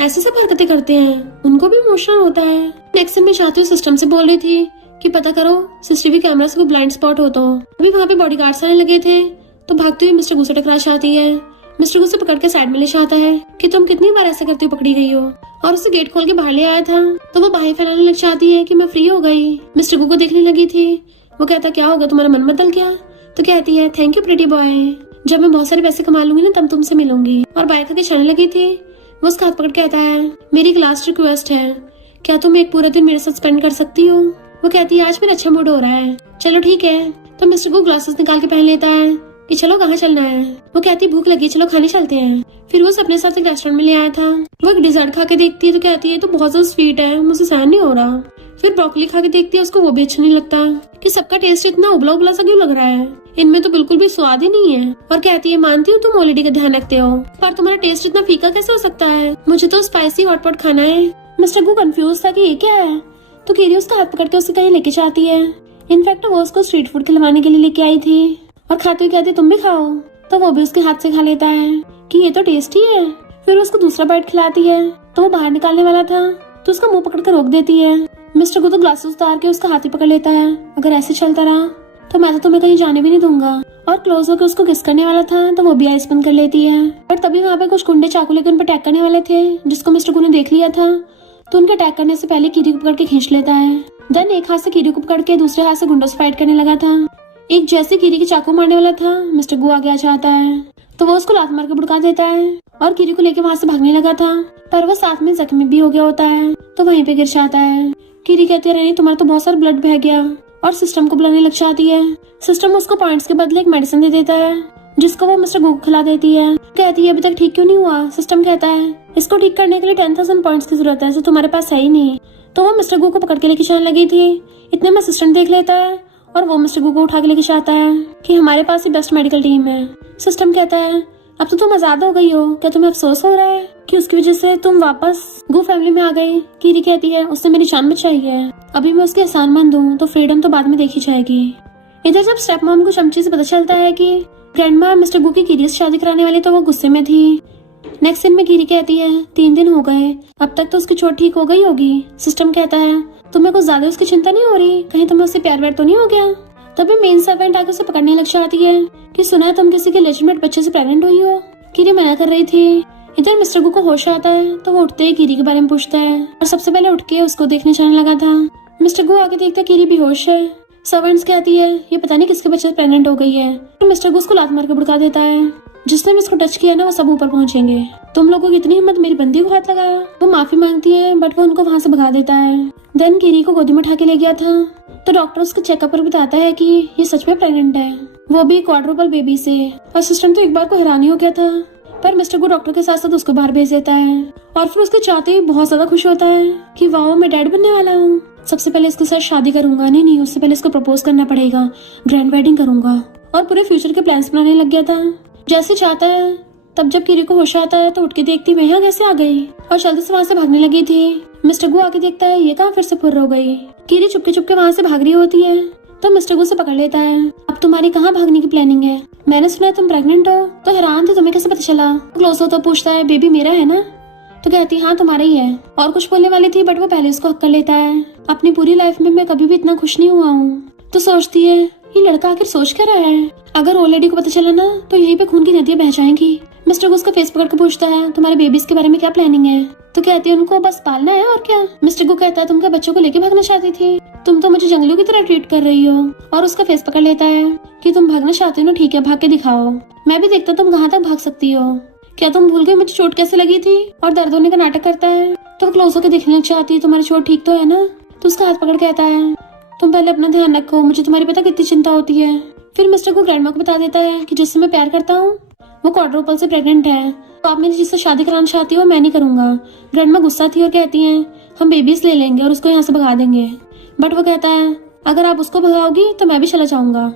ऐसी सब हरकतें करते हैं, उनको भी इमोशनल होता है। नेक्स्ट में चाहती हूँ सिस्टम से बोल रही थी कि पता करो सीसीटीवी कैमरा से कोई ब्लाइंड स्पॉट हो तो। अभी वहाँ पे बॉडीगार्ड्स आने लगे थे तो भागते हुए मिस्टर गू से टकरा जाती है। मिस्टर गू से पकड़ के साइड में ले जाता है कि तुम कितनी बार ऐसा करती हो पकड़ी गई हो, और उसे गेट खोल के बाहर ले आया था तो वो बाहें फैलाने लग जाती है कि मैं फ्री हो गई। मिस्टर गू को देखने लगी थी, वो कहता क्या होगा तुम्हारा मन बदल गया, तो कहती है थैंक यू प्रिटी बॉय, जब मैं बहुत सारे पैसे कमा लूंगी ना तब तुमसे मिलूंगी। और बाइक आके चलने लगी थी, वो उसका हाथ पकड़ कहता है मेरी एक लास्ट रिक्वेस्ट है, क्या तुम एक पूरा दिन मेरे साथ स्पेंड कर सकती हो। वो कहती है आज मेरा अच्छा मूड हो रहा है। चलो ठीक है। तो मिस्टर गू ग्लासेस निकाल के पहन लेता है कि चलो कहाँ चलना है। वो कहती भूख लगी चलो खाने चलते हैं। फिर वो अपने साथ एक रेस्टोरेंट में ले आया था। वो एक डिजर्ट खा के देखती है तो कहती है तो बहुत ज्यादा स्वीट है, मुझसे सहन नहीं हो रहा। फिर ब्रोकली खा के देखती है, उसको वो भी अच्छा नहीं लगता कि सबका टेस्ट इतना उबला उबला सा क्यों लग रहा है, इनमें तो बिल्कुल भी स्वाद ही नहीं है। और कहती है मानती हूँ तुम ऑलरेडी का ध्यान रखते हो, पर तुम्हारा टेस्ट इतना फीका कैसे हो सकता है, मुझे तो स्पाइसी हॉटपॉट खाना है। मिस्टर गू कंफ्यूज था कि ये क्या है, तो किरी उसका हाथ पकड़ के उसे कहीं लेके जाती है। इनफैक्ट वो उसको स्ट्रीट फूड खिलवाने के लिए लेके आई थी और खाते हुए कहती तुम भी खाओ, तो वो भी उसके हाथ से खा लेता है कि ये तो टेस्टी है। फिर उसको दूसरा बाइट खिलाती है तो वो बाहर निकालने वाला था तो उसका मुंह पकड़ कर रोक देती है। मिस्टर को तो ग्लासेस उतार के उसका हाथ ही पकड़ लेता है, अगर ऐसे चलता रहा तो मैं तो तुम्हें कहीं जाने भी नहीं दूंगा। और क्लोज होकर उसको किस करने वाला था तो वो भी आइस बंद कर लेती है। पर तभी वहाँ पे कुछ गुंडे चाकू लेकर उन पर अटैक करने वाले थे, जिसको मिस्टर गू ने देख लिया था तो उनके अटैक करने से पहले किरी को पकड़ के खींच लेता है। देन एक हाथ से किरी को पकड़ के दूसरे हाथ से गुंडों से फाइट करने लगा था। एक जैसे किरी की चाकू मारने वाला था, मिस्टर गू आगे आ जाता है तो वो उसको लात मार के भुड़का देता है और किरी को लेके वहाँ से भागने लगा था, पर वो साथ में जख्मी भी हो गया होता है तो वहीं पे गिर जाता है। किरी कहती है तुम्हारा तो बहुत सारा ब्लड बह गया और सिस्टम को बुलाने लग जाती है। सिस्टम उसको पॉइंट्स के बदले एक मेडिसिन दे देता है जिसको वो मिस्टर गू को खिला देती है। कहती है अभी तक ठीक क्यों नहीं हुआ। सिस्टम कहता है इसको ठीक करने के लिए 10,000 पॉइंट्स की जरूरत है जो तुम्हारे पास है ही नहीं। तो वो मिस्टर गू को पकड़ के लेके जाने लगी थी, इतने में असिस्टेंट देख लेता है और वो मिस्टर गू को उठा के लेके जाता है कि हमारे पास ही बेस्ट मेडिकल टीम है। सिस्टम कहता है अब तो तुम आजाद हो गई हो, क्या तुम्हें अफसोस हो रहा है कि उसकी वजह से तुम वापस गू फैमिली में आ गई। कीरी कहती है उसने मेरी जान बचाई है, अभी मैं उसके एहसानमंद हूँ तो फ्रीडम तो बाद में देखी जाएगी। इधर जब स्टेप मॉम को चमची से पता चलता है कि ग्रैंडमा मिस्टर गू की कीरी से शादी कराने वाली तो वो गुस्से में थी। नेक्स्ट सीन में कीरी कहती है 3 दिन हो गए, अब तक तो उसकी चोट ठीक हो गई होगी। सिस्टम कहता है तुम्हें कुछ ज्यादा उसकी चिंता नहीं हो रही, कहीं तुम्हें उससे प्यार व्यार तो नहीं हो गया। तभी मेन सर्वेंट आकर उसे पकड़ने लग जाती है कि सुना है तुम किसी के लेजिटिमेट बच्चे से प्रेग्नेंट हुई हो। कीरी मना कर रही थी। इधर मिस्टर गू को होश आता है तो वो उठते ही कीरी के बारे में पूछता है और सबसे पहले उठ के उसको देखने जाने लगा था। मिस्टर गू आके देखता कीरी बेहोश है। सर्वेंट्स कहती है ये पता नहीं किसके बच्चे से प्रेग्नेंट हो गई है। तो मिस्टर गू उसको लात मार के भड़का देता है, जिसने भी उसको टच किया ना वो सब ऊपर पहुंचेंगे। तुम लोगों की इतनी हिम्मत मेरी बंदी को हाथ लगाया। वो माफी मांगती है बट वो उनको वहाँ से भगा देता है। देन कीरी को गोदी में उठा के ले गया था तो डॉक्टर उसके चेकअप पर बताता है कि ये सच में प्रेग्नेंट है, वो भी क्वाड्रुपल बेबी से। असिस्टेंट तो एक बार को हैरानी हो गया था, पर मिस्टर गू डॉक्टर के साथ साथ उसको बाहर भेज देता है और फिर उसके चाहते ही बहुत ज्यादा खुश होता है कि वाओ मैं डैड बनने वाला हूँ। सबसे पहले इसके साथ शादी करूंगा, नहीं उससे पहले इसको प्रपोज करना पड़ेगा, ग्रैंड वेडिंग करूंगा और पूरे फ्यूचर के प्लान्स बनाने लग गया था जैसे चाहता है। तब जब कीरी को होश आता है तो उठ के देखती मैं यहाँ कैसे आ गई और जल्दी से वहाँ से भागने लगी थी। मिस्टर गू आके देखता है ये कहाँ फिर से फुर्र हो गई। कीरी चुपके चुपके वहाँ से भाग रही होती है तो मिस्टर गू से पकड़ लेता है। अब तुम्हारी कहाँ भागने की प्लानिंग है, मैंने सुना है तुम प्रेग्नेंट हो। तो हैरान थे तुम्हें कैसे पता चला। क्लोज हो तो पूछता है बेबी मेरा है ना, तो कहती हाँ तुम्हारा ही है। और कुछ बोलने वाली थी बट वो पहले उसको हक कर लेता है। अपनी पूरी लाइफ में मैं कभी भी इतना खुश नहीं हुआ हूँ। तो सोचती है ये लड़का आखिर सोच क्या रहा है, अगर ओल्ड लेडी को पता चला ना तो यहीं पे खून की नदियां बह जाएंगी। मिस्टर गू उसका फेस पकड़ के पूछता है तुम्हारे बेबीज के बारे में क्या प्लानिंग है। तो कहती है उनको बस पालना है और क्या। मिस्टर गू कहता है तुम क्या बच्चों को लेके भागना चाहती थी, तुम तो मुझे जंगलियों की तरह ट्रीट कर रही हो। और उसका फेस पकड़ लेता है कि तुम भागना चाहती हो ना, ठीक है भाग के दिखाओ, मैं भी देखता तुम कहाँ तक भाग सकती हो। क्या तुम भूल गई मुझे चोट कैसे लगी थी। और दर्द होने का नाटक करता है तो क्लोज होकर देखने लग जाती है तुम्हारी चोट ठीक तो है ना। तो उसका हाथ पकड़ कहता है तुम पहले अपना ध्यान रखो, मुझे तुम्हारी पता कितनी चिंता होती है। फिर मिस्टर को ग्रैंडमा को बता देता है कि जिससे मैं प्यार करता हूँ वो क्वाड्रुपल से प्रेग्नेंट है, तो आप मेरी जिससे शादी कराना चाहती हो मैं नहीं करूंगा। ग्रैंडमा गुस्सा थी और कहती हैं हम बेबीज ले लेंगे और उसको यहाँ से भगा देंगे। बट वो कहता है अगर आप उसको भगाओगी तो मैं भी चला जाऊंगा।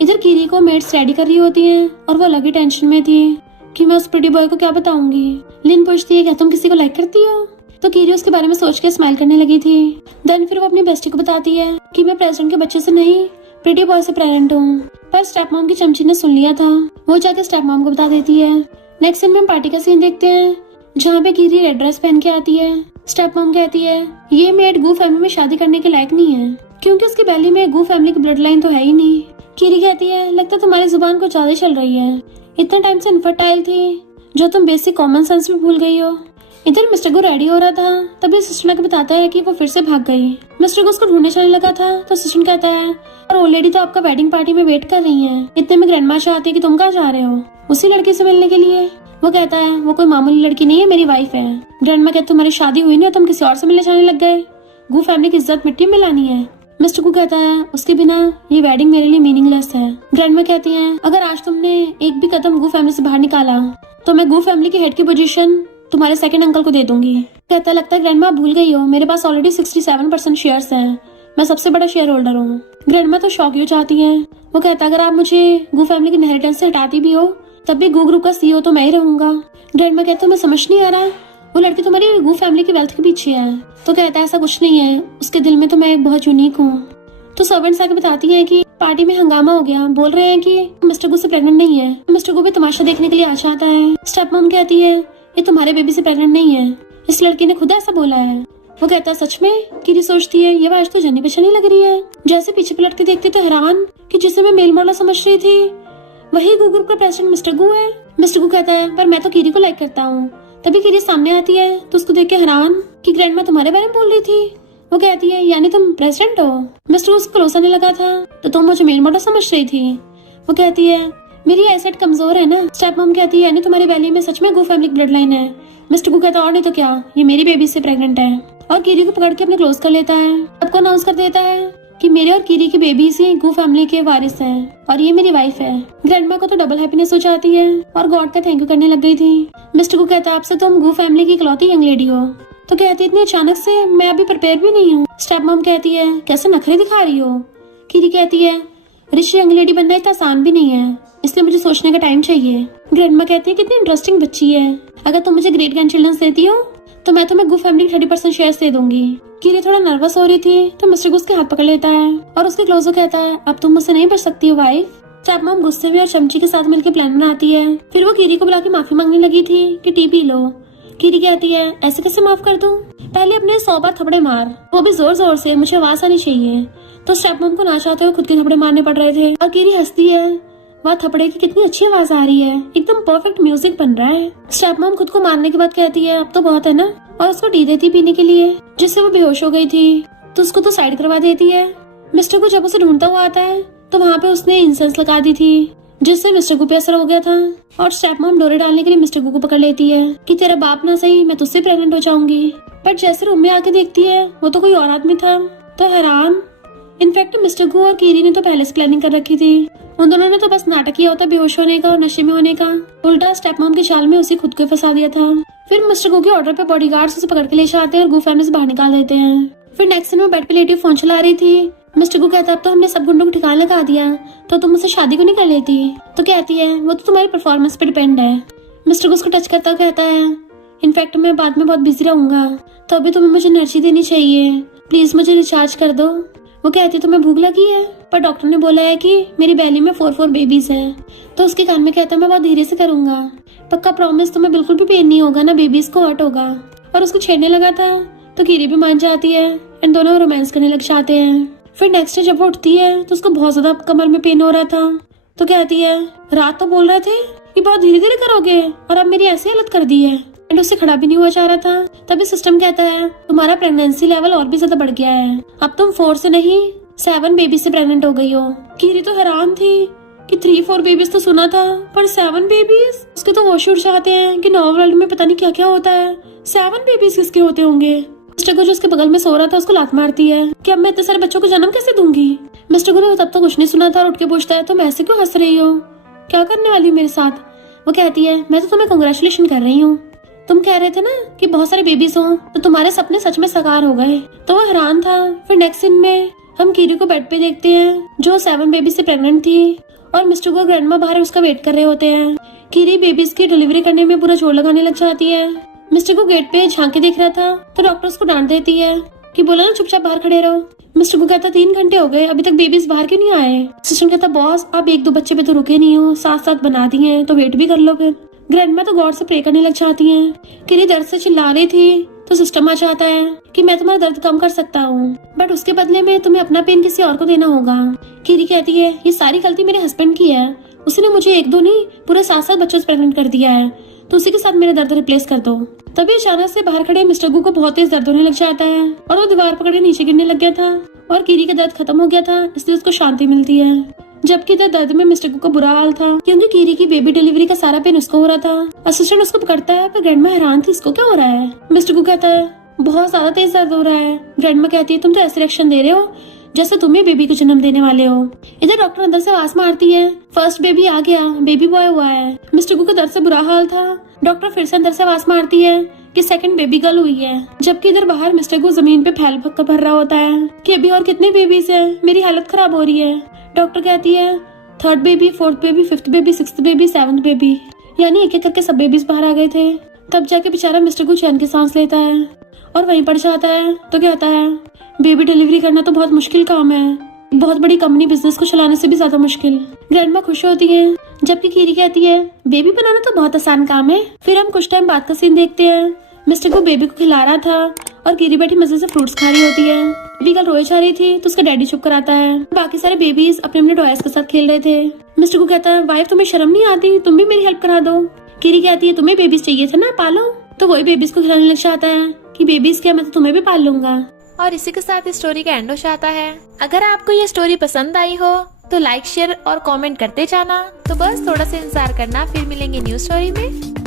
इधर कीरी को मेड्स रेडी कर रही होती हैं और वो अलग ही टेंशन में थी कि मैं उस प्रिटी बॉय को क्या बताऊंगी। लिन पूछती है क्या तुम किसी को लाइक करती हो? तो कीरी उसके बारे में सोच के स्माइल करने लगी थी। देन फिर वो अपनी बेस्टी को बताती है कि मैं प्रेसिडेंट के बच्चे से नहीं प्रिटी बॉय से प्रेग्नेंट हूँ। पर स्टेप मॉम की चमची ने सुन लिया था, वो जाके स्टेप मॉम को बता देती है। नेक्स्ट सीन में हम पार्टी का सीन देखते हैं जहाँ पे कीरी रेड ड्रेस पहन के आती है। स्टेप मॉम कहती है ये मेड गू फैमिली में शादी करने के लायक नहीं है क्योंकि उसकी बैली में गू फैमिली की ब्लड लाइन तो है ही नहीं। कीरी कहती है लगता तुम्हारी जुबान को ज्यादा चल रही है, इतने टाइम से इनफर्टाइल थी जो तुम बेसिक कॉमन सेंस भी भूल गई हो। इधर मिस्टर गो रेडी हो रहा था तभी सिस्टर को बताता है कि वो फिर से भाग गई। मिस्टर गो उसको ढूंढने चलने लगा था तो सिस्टर कहता है और वो लेडी तो आपका वेडिंग पार्टी में वेट कर रही है, इतने में ग्रैंडमा चाहती है कि तुम कहाँ जा रहे हो उसी लड़की से मिलने के लिए। वो कहता है वो कोई मामूली लड़की नहीं है, मेरी वाइफ है। ग्रैंडमा कहती तुम्हारी शादी हुई नहीं, तुम किसी और से मिलने जाने लग गए, गू फैमिली की इज्जत मिट्टी में लानी है। मिस्टर गू कहता है उसके बिना ये वेडिंग मेरे लिए मीनिंगलेस है। ग्रैंडमा कहती है अगर आज तुमने एक भी कदम गू फैमिली से बाहर निकाला तो मैं गू फैमिली के हेड की पोजीशन तुम्हारे सेकंड अंकल को दे दूंगी। कहता लगता है ग्रैंडमा भूल गई हो, मेरे पास ऑलरेडी 67% शेयर्स हैं, मैं सबसे बड़ा शेयर होल्डर हूँ। ग्रैंडमा तो शॉक हो जाती है। वो कहता अगर आप मुझे गू फैमिली की इनहेरिटेंस से हटाती भी हो तब भी गू ग्रुप का CEO तो मैं ही रहूंगा। ग्रैंडमा कहता मैं समझ नहीं आ रहा, वो लड़की तुम्हारी गू फैमिली की वेल्थ के पीछे है। तो कहता है ऐसा कुछ नहीं है, उसके दिल में तो मैं बहुत यूनिक हूँ। तो सर्वेंट्स आके बताती है कि पार्टी में हंगामा हो गया, बोल रहे हैं कि मिस्टर गू से प्रेग्नेंट नहीं है। मिस्टर गू भी तमाशा देखने के लिए आ जाता है। स्टेप मॉम कहती है ये तुम्हारे बेबी से प्रेग्नेंट नहीं है, इस लड़की ने खुद ऐसा बोला है। वो कहता है सच में? कीरी सोचती है ये आवाज तो जानी पहचानी लग रही है। जैसे पीछे पलट के देखती तो हैरान कि जिसे मैं मेल मॉडल समझ रही थी वही गू ग्रुप का प्रेसिडेंट मिस्टर गू है। मिस्टर गू कहता है पर मैं तो कीरी को लाइक करता हूँ। तभी कीरी सामने आती है तो उसको देख के हैरान कि ग्रैंडमा तुम्हारे बारे में बोल रही थी। वो कहती है यानी तुम प्रेसिडेंट हो? मिस्टर गू उसको क्लोज आने लगा था तो तुम मुझे मेल मॉडल समझ रही थी। वो कहती है मेरी आईसाइट कमजोर है ना। स्टेप मॉम कहती है यानी तुम्हारी बैली में सच में गू फैमिली ब्लड लाइन है। मिस्टर गू कहता और नहीं तो क्या, ये मेरी बेबी से प्रेग्नेंट है और कीरी को पकड़ के अपने क्लोज कर लेता है। सबको अनाउंस कर देता है कि मेरे और कीरी की बेबी से गू फैमिली के वारिस हैं और ये मेरी वाइफ है। ग्रैंडमा को तो डबल हैप्पीनेस हो जाती है और गॉड का थैंक यू करने लग गई थी। मिस्टर गू कहता है आपसे तुम गू फैमिली की इकलौती यंग लेडी हो। तो कहती है इतनी अचानक से मैं अभी प्रिपेयर भी नहीं हूँ। स्टेप मॉम कहती है कैसे नखरे दिखा रही हो। कीरी कहती है रिच यंग लेडी बनना इतना आसान भी नहीं है, इसलिए मुझे सोचने का टाइम चाहिए। ग्रैंडमा कहती है कितनी इंटरेस्टिंग बच्ची है, अगर तुम मुझे ग्रेट ग्रैंड चिल्ड्रन देती हो तो मैं तुम्हें गू फैमिली की 30% शेयर दे दूंगी। कीरी थोड़ा नर्वस हो रही थी तो मिस्टर गू उसके हाथ पकड़ लेता है और उसके क्लोज हो कहता है अब तुम मुझसे नहीं बच सकती हो वाइफ। स्टेप मॉम गुस्से में और चमची के साथ मिलकर प्लान बनाती है। फिर वो कीरी को बुला के माफी मांगने लगी थी कि टी पी लो। कीरी कहती है ऐसे कैसे माफ कर दूं, पहले अपने 100 बार थपड़े मार, वो भी जोर जोर से, मुझे आवाज आनी चाहिए। तो स्टेप मॉम को ना चाहते हुए खुद के थपड़े मारने पड़ रहे थे और कीरी हंसती है, वह थपड़े की कितनी अच्छी आवाज आ रही है, एकदम परफेक्ट म्यूजिक बन रहा है। स्टेप मॉम खुद को मारने के बाद कहती है अब तो बहुत है ना, और उसको टी देती पीने के लिए जिससे वो बेहोश हो गई थी। तो उसको तो साइड करवा देती है। मिस्टर को जब उसे ढूंढता हुआ आता है तो वहाँ पे उसने इंसेंस लगा दी थी जिससे मिस्टर गू पे असर हो गया था। और स्टेप मॉम डोरे डालने के लिए मिस्टर गू को पकड़ लेती है कि तेरा बाप ना सही मैं तुझसे प्रेग्नेंट हो जाऊंगी। बट जैसे रूम में आके देखती है वो तो कोई और आदमी था तो हैरान। इनफैक्ट मिस्टर गू और कीरी ने तो पहले से प्लानिंग कर रखी थी, उन दोनों ने तो बस नाटक किया होता बेहोश होने का और नशे में होने का। उल्टा स्टेप मॉम के चाल में उसे खुद को फंसा दिया था। फिर मिस्टर गू के ऑर्डर पे बॉडीगार्ड्स उसे पकड़ के ले जाते हैं और गू फैमिली से बाहर निकाल देते हैं। फिर नेक्स्ट दिन वो बेड पे लेटी फोन चला रही थी। मिस्टर गू कहता अब तो हमने सब गुंडों को ठिकाना लगा दिया तो तुम मुझसे शादी को नहीं कर लेती। तो कहती है वो तो तुम्हारी परफॉर्मेंस पे डिपेंड है। मिस्टर गू उसको टच करता कहता है इनफैक्ट मैं बाद में बहुत बिजी रहूंगा तो अभी तुम्हें मुझे एनर्जी देनी चाहिए, प्लीज मुझे रिचार्ज कर दो। वो कहती है तुम्हें भूख लगी है, पर डॉक्टर ने बोला है कि मेरी बैली में 4 बेबीज हैं। तो उसके कान में कहता मैं बहुत धीरे से करूंगा, पक्का प्रॉमिस, तुम्हें बिल्कुल भी पेन नहीं होगा ना बेबीज को हर्ट होगा। और उसको छेड़ने लगा था तो कीरी भी मान जाती है एंड दोनों रोमांस करने लग जाते हैं। फिर नेक्स्ट डे जब वो उठती है तो उसको बहुत ज्यादा कमर में पेन हो रहा था। तो कहती है रात तो बोल रहे थे कि बहुत धीरे धीरे करोगे और अब मेरी ऐसी हालत कर दी है एंड उससे खड़ा भी नहीं हुआ जा रहा था। तभी सिस्टम कहता है तुम्हारा प्रेगनेंसी लेवल और भी ज्यादा बढ़ गया है, अब तुम 4 से नहीं 7 बेबी से प्रेग्नेंट हो गई हो। कीरी तो हैरान थी कि 3-4 बेबीज तो सुना था पर 7 बेबीज। उसके तो होश उड़ जाते हैं कि नॉर्मल वर्ल्ड में पता नहीं क्या क्या होता है, 7 बेबीज किसके होते होंगे। मिस्टर गू जो उसके बगल में सो रहा था उसको लात मारती है कि अब मैं इतने सारे बच्चों को जन्म कैसे दूंगी। मिस्टर गू ने तब तक कुछ नहीं सुना था और उठ के पूछता है तुम ऐसे क्यों हंस रही हो, क्या करने वाली हो मेरे साथ। वो कहती है मैं तो तुम्हें कांग्रेचुलेशन कर रही हूँ। तुम कह रहे थे ना कि बहुत सारे बेबीज हों, तो तुम्हारे सपने सच में साकार हो गए। तो वो हैरान था। फिर नेक्स्ट सीन में हम कीरी को बेड पे देखते हैं, जो 7 बेबी से प्रेग्नेंट थी और मिस्टर गो ग्रैंडमा बाहर उसका वेट कर रहे होते हैं। कीरी बेबीज की डिलीवरी करने में पूरा जोर लगाने लग जाती है। मिस्टर गो गेट पे झांके देख रहा था तो डॉक्टर उसको डांट देती है कि बोला ना चुपचाप बाहर खड़े रहो। मिस्टर गो कहता 3 घंटे हो गए, अभी तक बेबीज बाहर क्यों नहीं आए। असिस्टेंट कहता बॉस आप 1-2 बच्चे पे तो रुके नहीं हो, साथ साथ बना दिए हैं, तो वेट भी कर लो। फिर ग्रैंडमा तो गॉड से प्रे करने लग जाती हैं। कीरी दर्द से चिल्ला रही थी तो सिस्टम आ जाता है कि मैं तुम्हारा दर्द कम कर सकता हूँ, बट उसके बदले में तुम्हें अपना पेन किसी और को देना होगा। कीरी कहती है ये सारी गलती मेरे हस्बैंड की है, उसने मुझे 1-2 नहीं पूरे 7-7 बच्चों से प्रेग्नेंट कर दिया है, तो उसी के साथ मेरा दर्द रिप्लेस कर दो। तभी अचानक से बाहर खड़े मिस्टर गू को बहुत तेज दर्द होने लग जाता है और वो दीवार पकड़ के नीचे गिरने लग गया था और कीरी का दर्द खत्म हो गया था, इसलिए उसको शांति मिलती है। जबकि इधर दर्द में मिस्टर गू का बुरा हाल था क्योंकि कीरी की बेबी डिलीवरी का सारा पेन उसको हो रहा था। असिस्टेंट उसको पकड़ता है पर ग्रैंडमा हैरान थी इसको क्या हो रहा है। मिस्टर गू कहता है बहुत ज्यादा तेज दर्द हो रहा है। ग्रैंडमा कहती है तुम तो ऐसे रिएक्शन दे रहे हो जैसे तुम ही बेबी को जन्म देने वाले हो। इधर डॉक्टर अंदर से आवाज मारती है फर्स्ट बेबी आ गया, बेबी बॉय हुआ है। मिस्टर गू का दर्द से बुरा हाल था। डॉक्टर फिर से अंदर से आवाज मारती है कि सेकंड बेबी गर्ल हुई है। जबकि इधर बाहर मिस्टर गू जमीन पे फैल भक्का भर रहा होता है कि अभी और कितने बेबीज हैं, मेरी हालत खराब हो रही है। डॉक्टर कहती है 3rd baby, 4th baby, 5th baby, 6th baby, 7th baby, यानी एक एक करके सब बेबीज बाहर आ गए थे। तब जाके बेचारा मिस्टर गू चैन की सांस लेता है और वहीं पड़ जाता है। तो कहता है बेबी डिलीवरी करना तो बहुत मुश्किल काम है, बहुत बड़ी कंपनी बिजनेस को चलाने से भी ज्यादा मुश्किल। ग्रैंडमा खुश होती है जबकि कीरी कहती है बेबी बनाना तो बहुत आसान काम है। फिर हम कुछ टाइम बाद का सीन देखते हैं। मिस्टर को बेबी को खिला रहा था और कीरी बैठी मजे से फ्रूट्स खा रही होती है। बेबी कल रोए जा रही थी तो उसका डैडी चुप कराता है। बाकी सारे बेबीज अपने अपने टॉयज के साथ खेल रहे थे। मिस्टर को कहता है वाइफ तुम्हें शर्म नहीं आती, तुम भी मेरी हेल्प करा दो। कीरी कहती है तुम्हें बेबीज चाहिए थे ना, पालो। तो वही बेबीज को खिलाने लग जाता है कि बेबीज क्या, मैं तो तुम्हें भी पाल लूंगा। और इसी के साथ इस स्टोरी का एंड हो जाता है। अगर आपको ये स्टोरी पसंद आई हो तो लाइक, शेयर और कमेंट करते जाना। तो बस थोड़ा सा इंतजार करना, फिर मिलेंगे न्यू स्टोरी में।